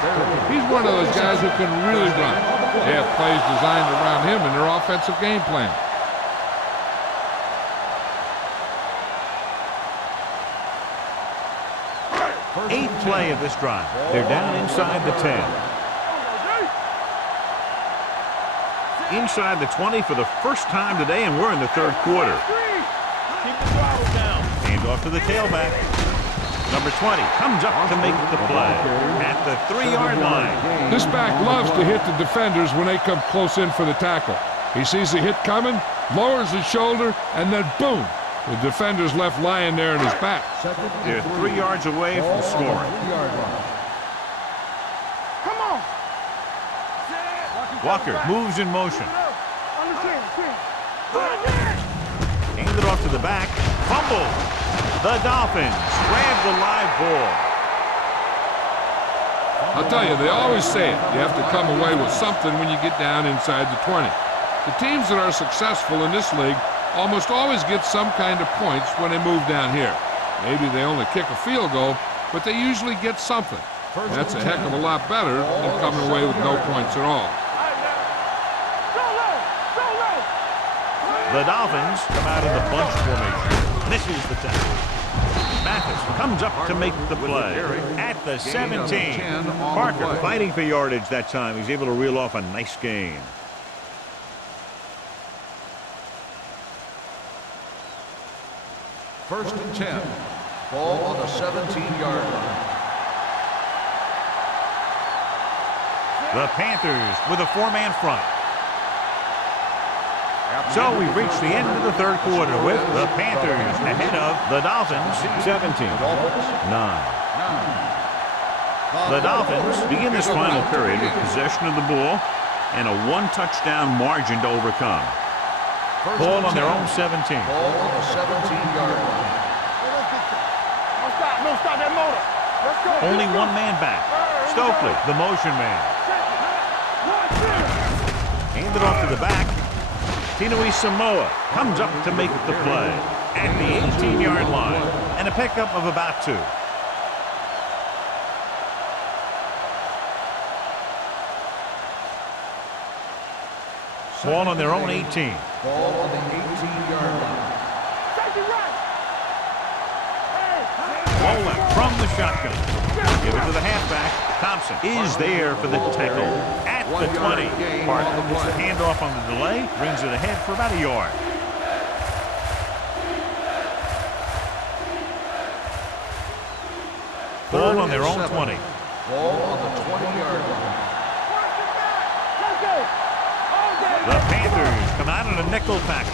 He's one of those guys who can really run. They have plays designed around him in their offensive game plan. Eighth play of this drive. They're down inside the 10. Inside the 20 for the first time today, and we're in the third quarter. Keep the throttle down. Hand off to the tailback. Number 20 comes up to make the play at the 3-yard line. This back loves to hit the defenders when they come close in for the tackle. He sees the hit coming, lowers his shoulder, and then boom, the defender's left lying there in his back. They're 3 yards away from scoring. Come on. Walker moves in motion. Hand it off to the back. Fumble. The Dolphins grab the live ball. I'll tell you, they always say it. You have to come away with something when you get down inside the 20. The teams that are successful in this league almost always get some kind of points when they move down here. Maybe they only kick a field goal, but they usually get something. That's a heck of a lot better than coming away with no points at all. The Dolphins come out in the bunch formation. Misses the tackle. Mathis comes up to make the play at the 17. Parker fighting for yardage that time. He's able to reel off a nice gain. First and 10. Ball on the 17-yard line. The Panthers with a 4-man front. So we've reached the end of the third quarter with the Panthers ahead of the Dolphins 17-9. The Dolphins begin this final period with possession of the ball and a 1-touchdown margin to overcome. Ball on their own 17. Ball on the 17-yard line. No, stop that motor. Let's go. Only one man back. Stokely, the motion man. Handed off to the back. Tinui Samoa comes up to make the play at the 18-yard line and a pickup of about 2. Ball on their own 18. Ball on the 18-yard line. Rolling from the shotgun. Give it to the halfback. Thompson is there for the tackle at the 20. Parker gets the handoff on the delay, brings it ahead for about a yard. Ball on their own 20. Ball on the 20-yard line. The Panthers come out in a nickel package.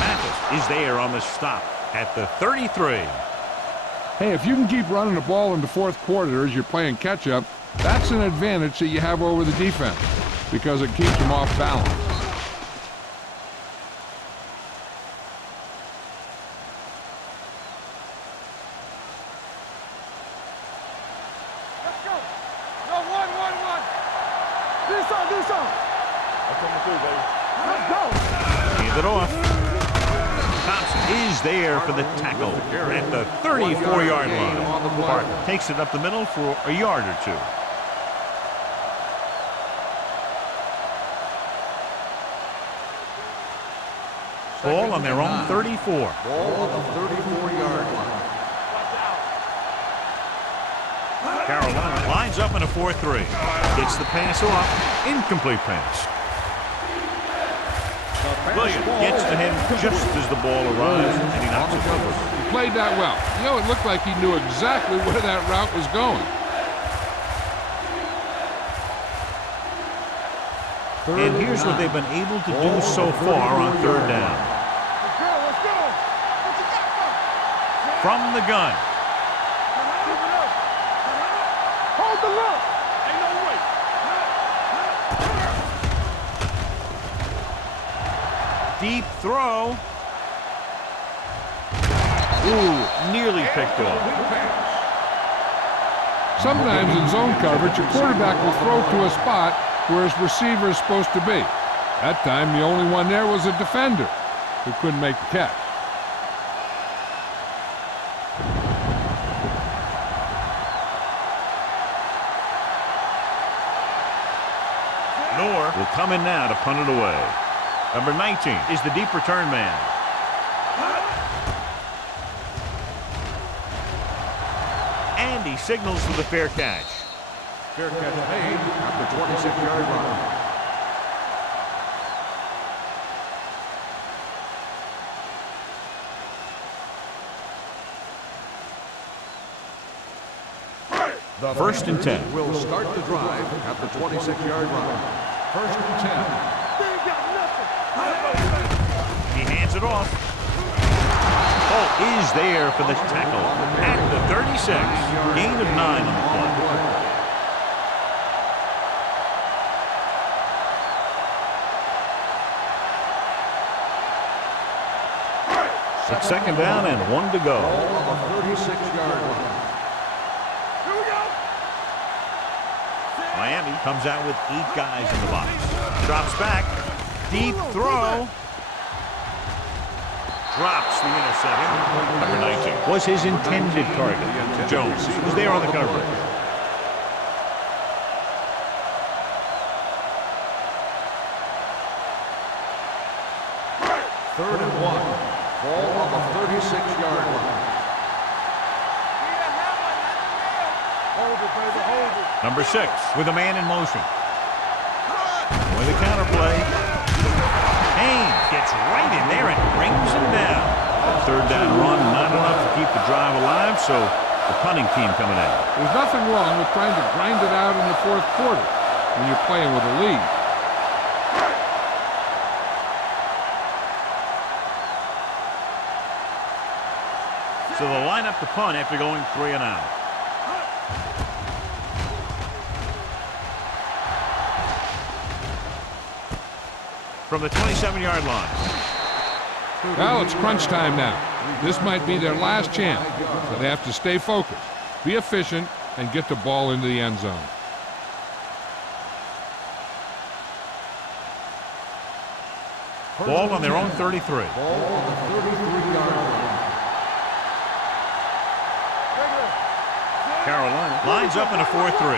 Mathis is there on the stop at the 33. Hey, if you can keep running the ball in the fourth quarter as you're playing catch-up, that's an advantage that you have over the defense because it keeps them off balance. Let's go. No, one. Do some. That's coming through, baby. Let's go. Hand it off. Thompson is there for the tackle at the 34-yard line. Parker takes it up the middle for a yard or 2. Ball on their own 34. Ball on the 34-yard line. Carolina lines up in a 4-3. Gets the pass off. Incomplete pass. Williams gets to him just as the ball arrives, and he knocks it forward. He played that well. You know, it looked like he knew exactly where that route was going. And here's what they've been able to do so far on third down. Let's go. What you got? From the gun. Hold the look. Ain't no way. Deep throw. Ooh, nearly picked off. Sometimes in zone coverage, your quarterback will throw to a spot where his receiver is supposed to be. That time, the only one there was a defender who couldn't make the catch. Noor will come in now to punt it away. Number 19 is the deep return man. And he signals for the fair catch. Fair catch made at the 26-yard line. The First and 10. Will start the drive at the 26-yard line. First and 10. He hands it off. Holt is there for the tackle at the 36. Gain of 9 on the play. It's second down and 1 to go. Ball on the 36-yard line. Miami comes out with 8 guys in the box. Drops back. Deep throw. Drops the interception. Number 19 was his intended target. Jones was there on the coverage. Third and 1. Ball on the 36-yard line. Hold it, baby, hold it. Number 6 with a man in motion. With a counter play. Haynes gets right in there and brings him down. The third down run, not enough to keep the drive alive, so the punting team coming in. There's nothing wrong with trying to grind it out in the fourth quarter when you're playing with a lead. So they'll line up the punt after going 3 and out. From the 27-yard line. Well, it's crunch time now. This might be their last chance, so they have to stay focused, be efficient, and get the ball into the end zone. Ball on their own 33. Ball on the 33-yard line. Carolina lines up in a 4-3. Let's go.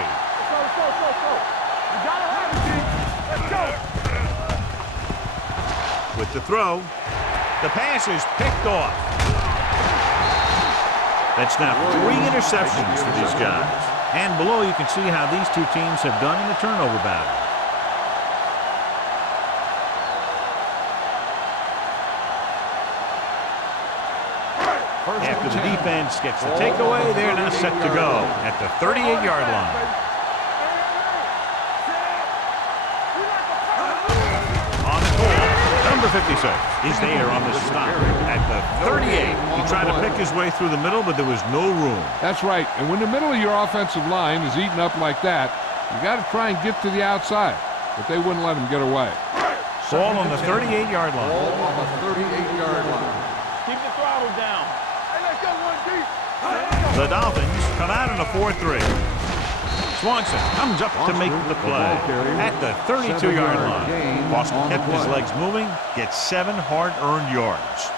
You gotta have it, G. Let's go. With the throw, the pass is picked off. That's now 3 interceptions for these guys. And below you can see how these two teams have done in the turnover battle. After the defense gets the takeaway, they're now set to go at the 38-yard line. On the call, number 56 is there on the stop at the 38. He tried to pick his way through the middle, but there was no room. That's right, and when the middle of your offensive line is eaten up like that, you got to try and get to the outside, but they wouldn't let him get away. Ball on the 38-yard line. Ball on the 38-yard line. Keep the throttle down. Hey, let's go, one deep. The Dolphins come out in a 4-3. Swanson comes up to make the play at the 32-yard line. Boston kept his legs moving, gets 7 hard-earned yards.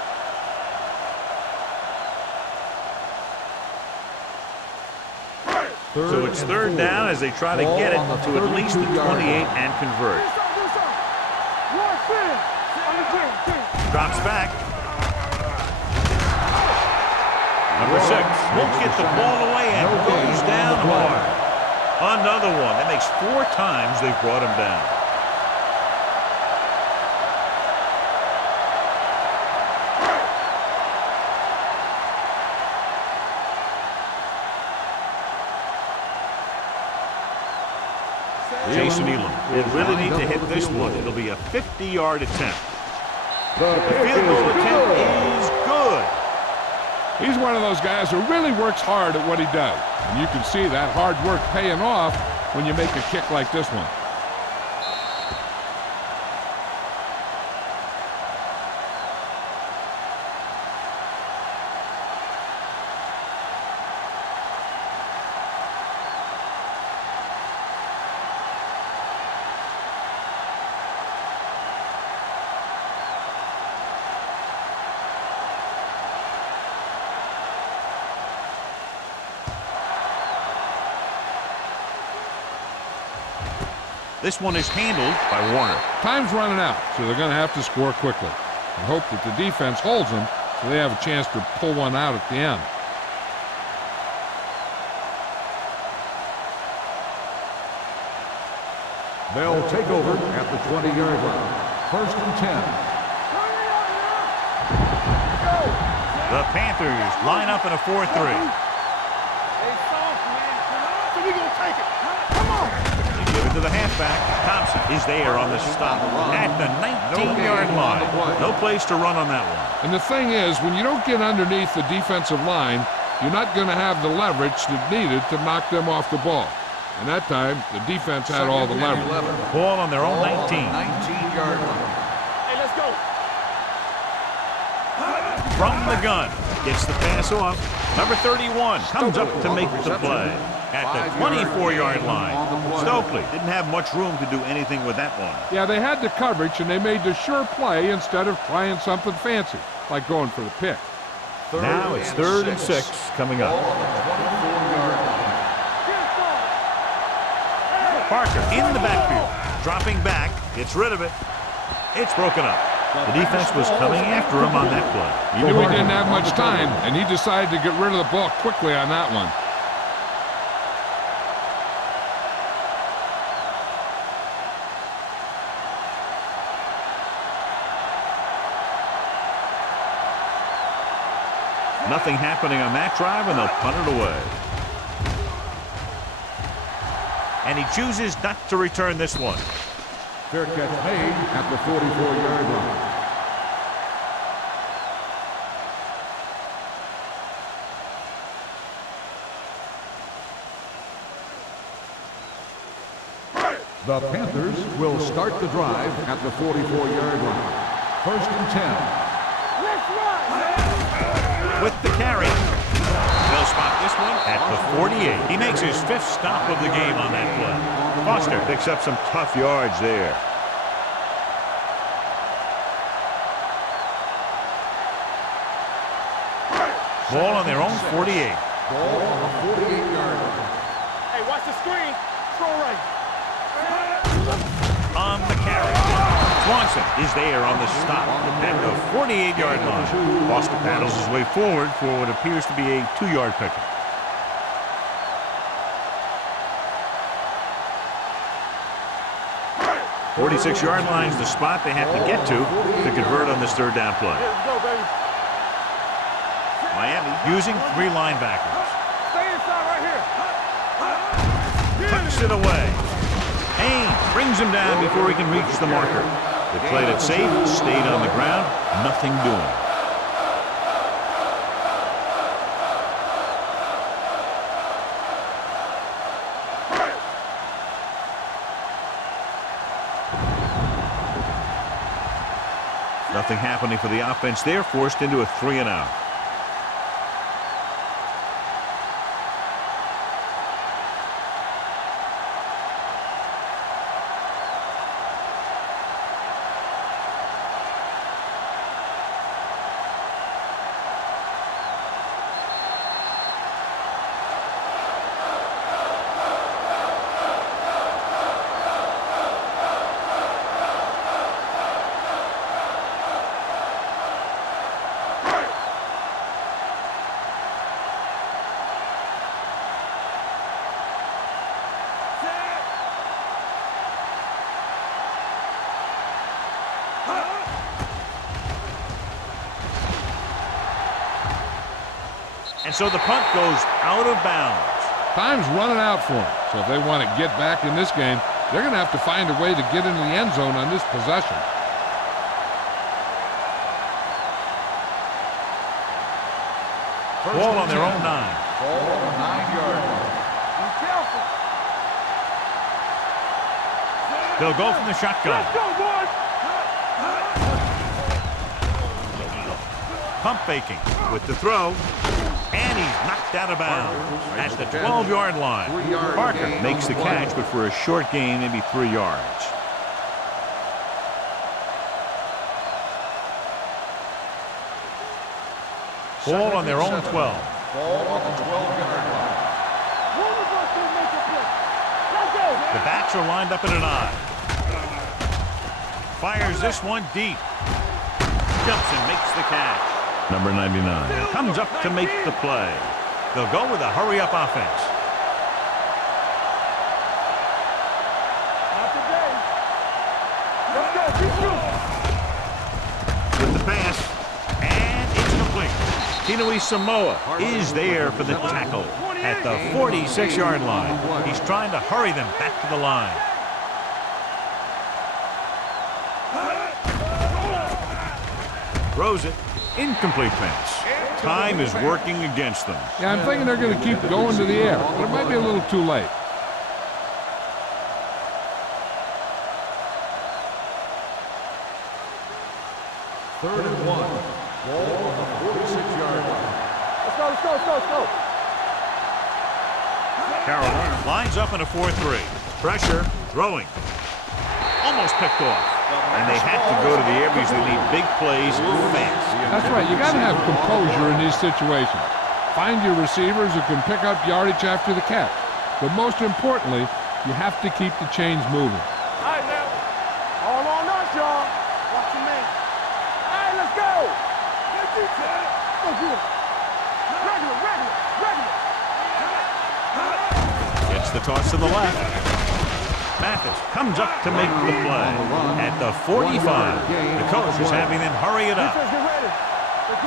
So it's third down as they try to get it to at least the 28 and convert. Drops back. Number 6 won't get the ball away and goes down hard. Another one. That makes 4 times they've brought him down. Jason Elam will really need to hit this one. It'll be a 50-yard attempt. The field goal attempt is good. He's one of those guys who really works hard at what he does. And you can see that hard work paying off when you make a kick like this one. This one is handled by Warner. Time's running out, so they're going to have to score quickly and hope that the defense holds them so they have a chance to pull one out at the end. They'll take over at the 20-yard line. First and 10. The Panthers line up in a 4-3. Hey, soft, man. So we gonna take it. Come on. They give it to the halfback. Thompson is there on the stop at the 19-yard line. No place to run on that one. And the thing is, when you don't get underneath the defensive line, you're not going to have the leverage that's needed to knock them off the ball. And that time, the defense had all the leverage. Ball on their own 19. 19-yard line. Hey, let's go. From the gun. Gets the pass off. Number 31 comes up to make the play at the 24-yard line. Stokely didn't have much room to do anything with that one. Yeah, they had the coverage, and they made the sure play instead of trying something fancy. like going for the pick. Now it's 3rd and 6 coming up. Ball on the 24-yard line. Parker in the backfield. Dropping back. Gets rid of it. It's broken up. The defense was coming after him on that play. He knew he didn't have much time, and he decided to get rid of the ball quickly on that one. Nothing happening on that drive, and they'll punt it away. And he chooses not to return this one. Fair catch made at the 44-yard line. The Panthers will start the drive at the 44-yard line. 1st and 10. With the carry. They'll spot this one at the 48. He makes his 5th stop of the game on that play. Foster picks up some tough yards there. Ball on their own 48. Ball on the 48-yard line. Hey, watch the screen. Throw right. On the carry. Swanson is there on the stop at the 48-yard line. Foster paddles his way forward for what appears to be a 2-yard pickup. 46-yard line is the spot they have to get to convert on this 3rd down play. Let's go, baby. Miami using 3 linebackers. Stay inside right here. Tucks it away. Payne brings him down before he can reach the marker. They played it safe, stayed on the ground, nothing doing. Nothing happening for the offense. They're forced into a 3-and-out. And so the punt goes out of bounds. Time's running out for them. So if they want to get back in this game, they're going to have to find a way to get into the end zone on this possession. Ball on their own 9. Ball on the 9-yard line. Be careful. They'll go from the shotgun. Let's go, boys. Pump faking with the throw. And he's knocked out of bounds at the 12-yard line. Parker makes the catch, but for a short gain, maybe 3 yards. Ball on their own 12. Ball on the 12-yard line. One of us will make a play. Let's go. The backs are lined up in an eye. Fires this one deep. Jumps and makes the catch. Number 99 comes up to make the play. They'll go with a hurry-up offense. Not today. Let's go. Keep shooting. With the pass, and it's complete. Tinui Samoa is there for the tackle at the 46-yard line. He's trying to hurry them back to the line. Throws it. Incomplete pass. Time is working against them. Yeah, I'm thinking they're going to keep going to the air, but it might be a little too late. Third and 1. Ball on the 46-yard line. Let's go. Let's go. Let's go. Let's go. Carolina lines up in a 4-3. Pressure. Throwing. Almost picked off. And they have to go to the air because they need big plays fast. That's right. You got to have composure in these situations. Find your receivers who can pick up yardage after the catch. But most importantly, you have to keep the chains moving. All right, now. All on us, y'all. Watch your man. All right, let's go. Let's do that. Go good. Regular. Gets the toss to the left. Mathis comes up to make the play. At the 45, the coach is having them hurry it up. Defense, get ready. Let's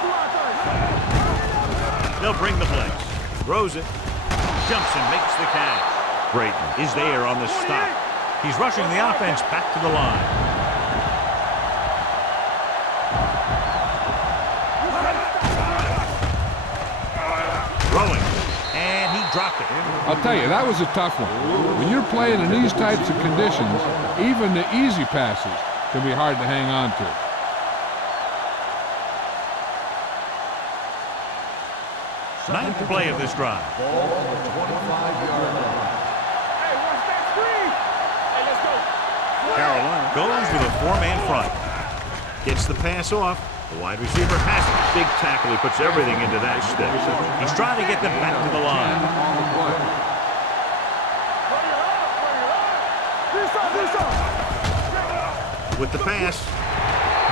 do our thing. They'll bring the blitz. Throws it. Jumps and makes the catch. Brayton is there on the stop. He's rushing the offense back to the line. Throwing. And he dropped it. I'll tell you, that was a tough one. When you're playing in these types of conditions, even the easy passes can be hard to hang on to. Ninth play of this drive. Ball on the 25-yard line. Hey, watch that screen. Hey, let's go. Carolina goes with a four-man front. Gets the pass off. The wide receiver has it. Big tackle. He puts everything into that stick. He's trying to get them back to the line. On the play. With the pass.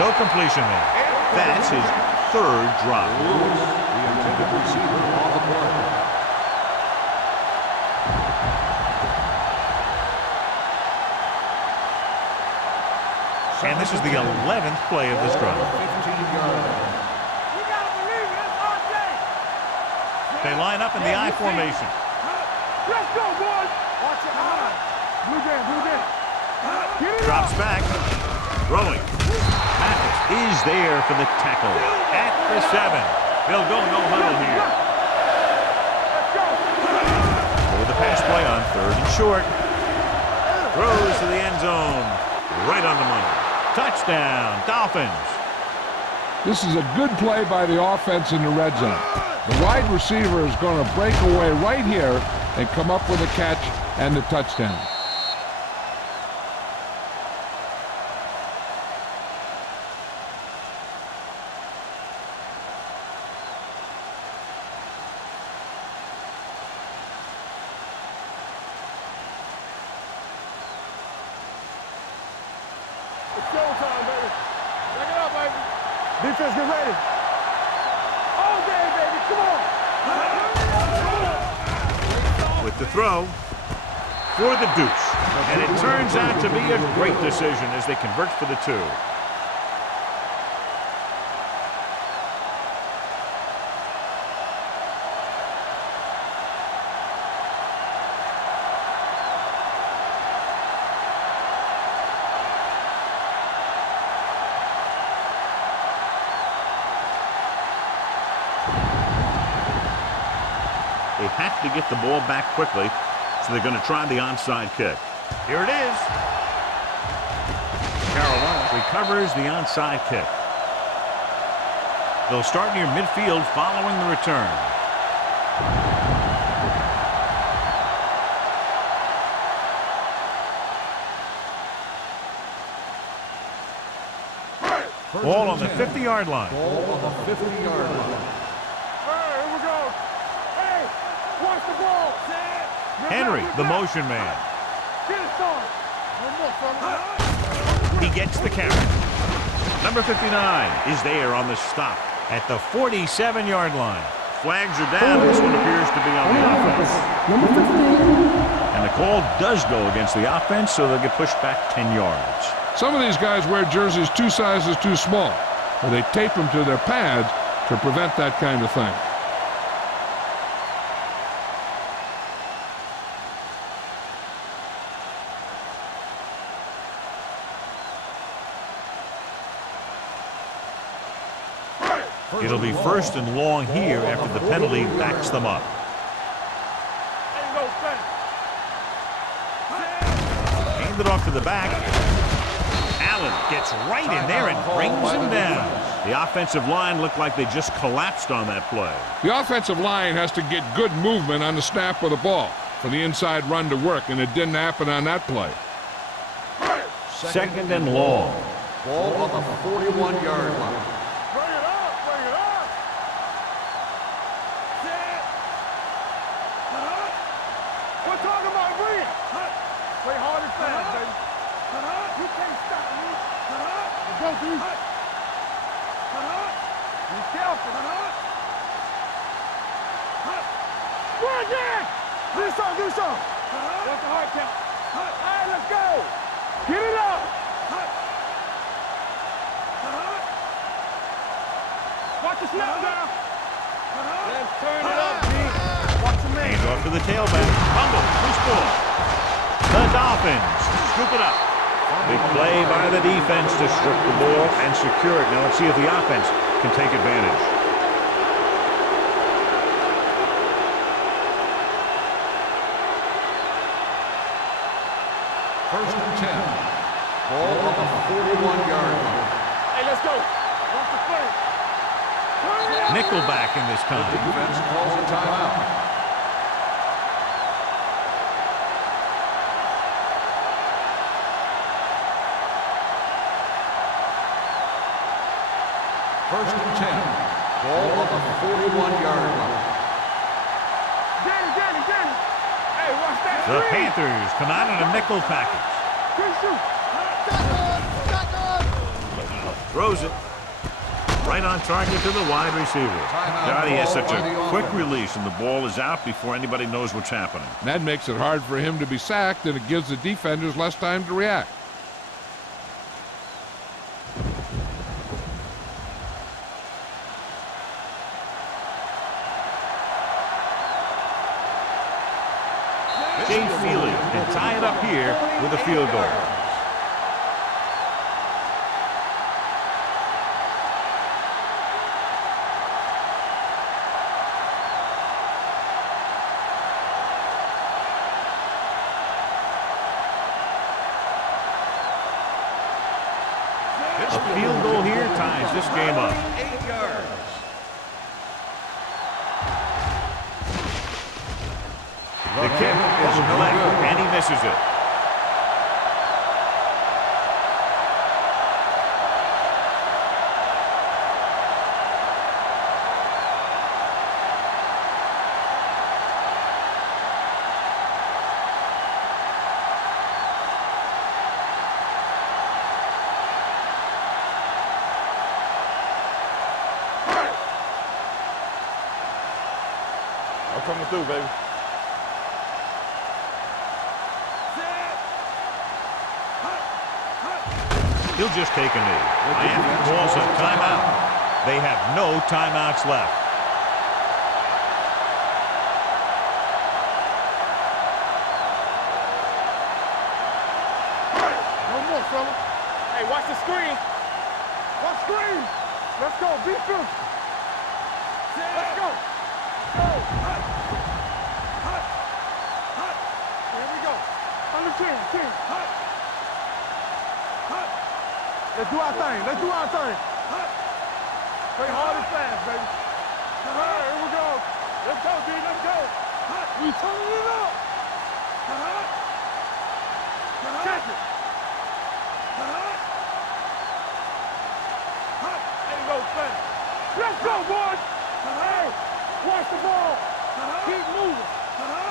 No completion there. That's his third drop. The intended receiver on the play. And this is the 11th play of this drive. 15-yard line. You gotta believe it. It's RJ. They line up in the I formation. Let's go, boys. Watch it hard. Blue game. Get it Drops up. back. Throwing. Mathis is there for the tackle. At the 7. They'll go no huddle here. Let's go. With the pass play on 3rd and short. Throws to the end zone. Right on the money. Touchdown, Dolphins. This is a good play by the offense in the red zone. The wide receiver is going to break away right here and come up with a catch and the touchdown. It's showtime, baby. Check it out, baby. Defense, get ready. All day, baby. Come on. With the throw for the deuce. And it turns out to be a great decision as they convert for the 2. They have to get the ball back quickly, so they're going to try the onside kick. Here it is. Carolina recovers the onside kick. They'll start near midfield following the return. Ball on the 50-yard line. Ball on the 50-yard line. Hey, here we go. Hey, watch the ball. Henry, the motion man. Get it started. One more, fella. He gets the carry. Number 59 is there on the stop at the 47-yard line. Flags are down. This one appears to be on the offense. Number 15. And the call does go against the offense, so they'll get pushed back 10 yards. Some of these guys wear jerseys 2 sizes too small, or they tape them to their pads to prevent that kind of thing. It'll be 1st and long here after the penalty backs them up. Ain't no fence. Hand it off to the back. Allen gets right in there and brings him down. The offensive line looked like they just collapsed on that play. The offensive line has to get good movement on the snap of the ball for the inside run to work, and it didn't happen on that play. Second and long. Ball on the 41-yard line. Bring it up, bring it up. Set. We're talking about Rhea. Play hard and fast, baby. You can't stop me. Go, D. Be careful. Go again. Do something, do something. What's the hard count? All right, let's go. Get it up. Watch the snap down. Let's turn it up, G. Watch the man. Hands off to the tailback. Fumble. Loose ball. The Dolphins scoop it up. Big play by the defense to strip the ball and secure it. Now let's see if the offense can take advantage. First and 10. Ball on the 41-yard line. Hey, let's go. Watch the play. Nickelback in this The time. defense calls a timeout. First and 10. Ball on the 41-yard line. Danny. Hey, watch that The screen. Panthers come out in a nickel package. Good shoot. Throws it. Right on target to the wide receiver. God, he has such a quick release, and the ball is out before anybody knows what's happening. That makes it hard for him to be sacked, and it gives the defenders less time to react. Jay Feely can tie it up here with a field goal. A field goal here ties this game up. 8 yards. The kick is left, and he misses it. I'm coming through, baby. He'll just take a knee. Miami calls a timeout. They have no timeouts left. No more, fella. Hey, watch the screen. Watch screen. Let's go. Be true. Let's go. Go. Here we go. On the 10. Let's do our thing. Let's do our thing. Play hard and fast, baby. Here we go. Let's go, D. Let's go. We turning it up. Check it. There you go, fast. Let's go, boys. Hey, watch the ball. Keep moving.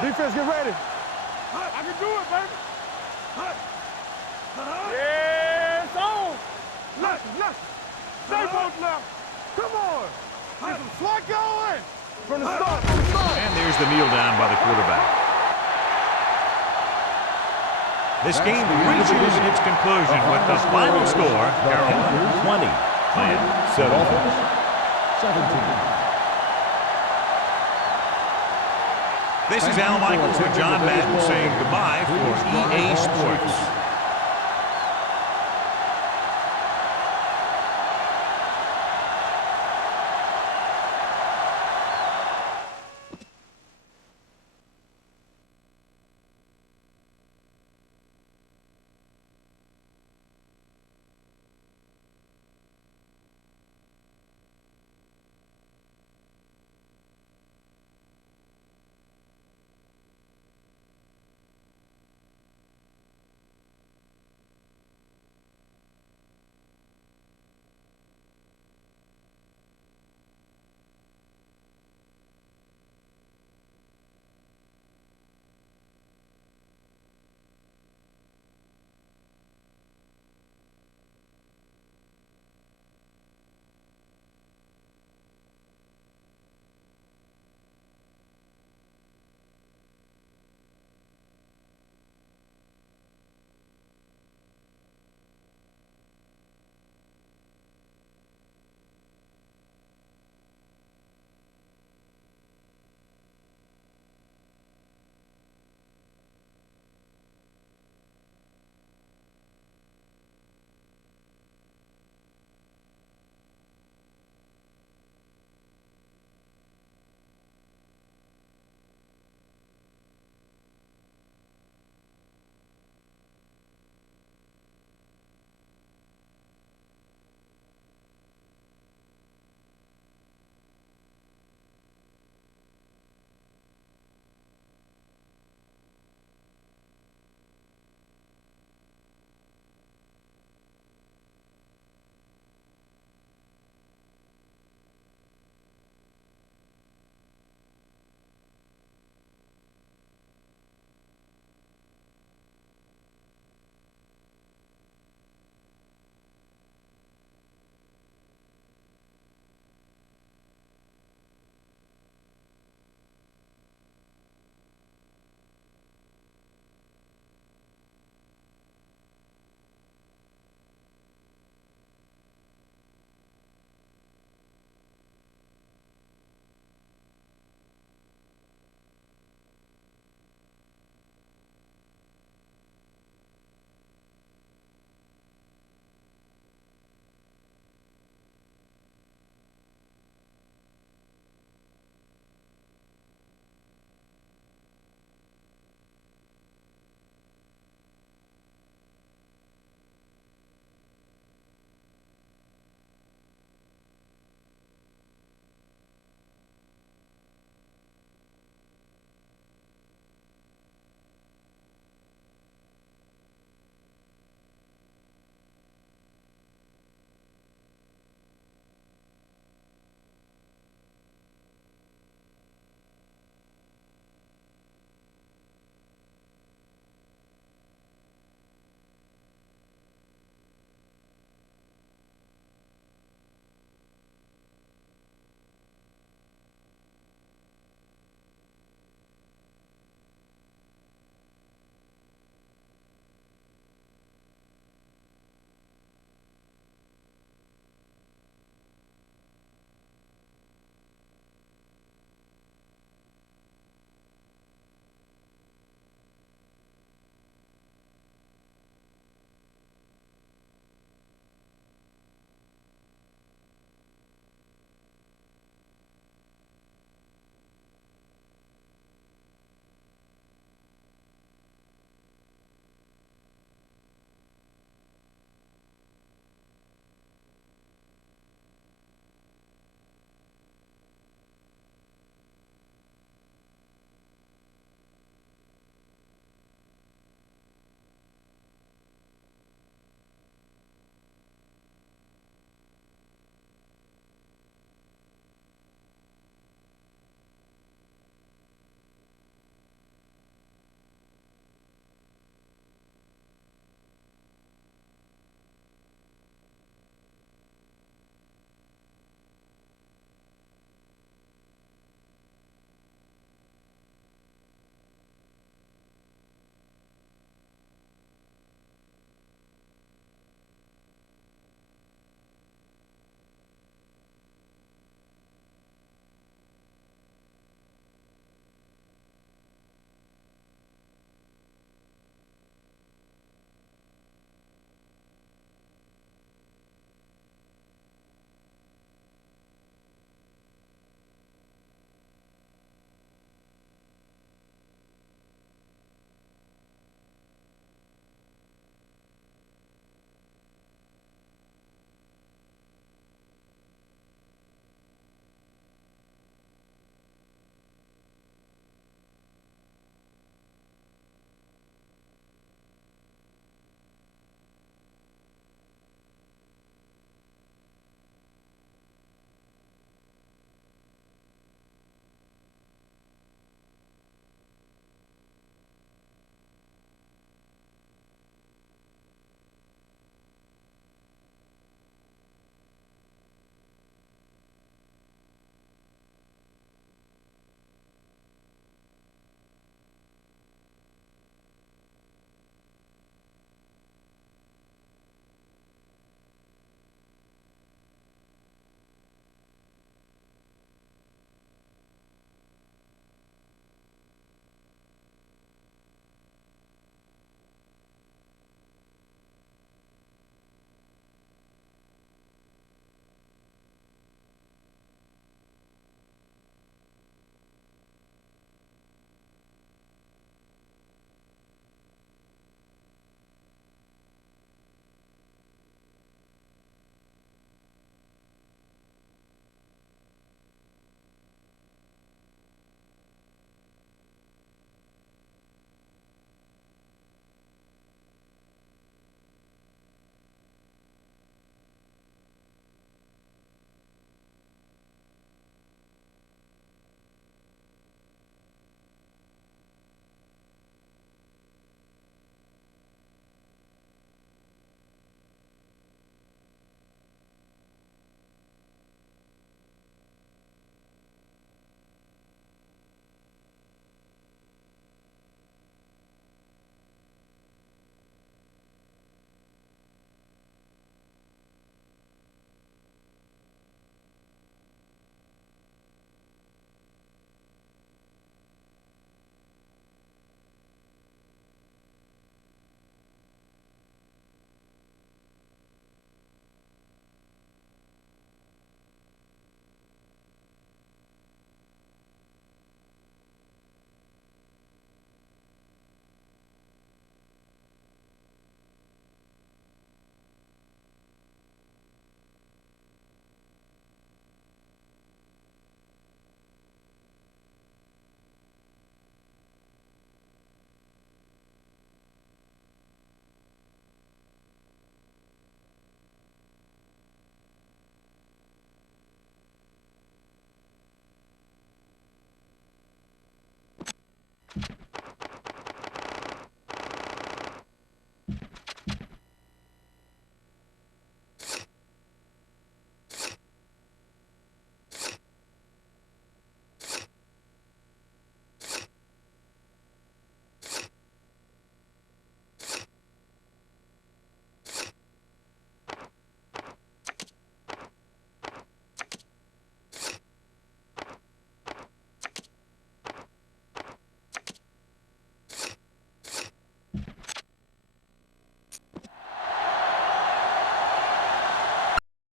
Defense, get ready. I can do it, baby. Yeah, it's on. Left. Stay both left. Come on. Get some slot going. From the start. And there's the kneel down by the quarterback. This game reaches its conclusion with the final score, Carolina 20 and 7. 17. This is Al Michaels with John Madden saying goodbye for EA Sports.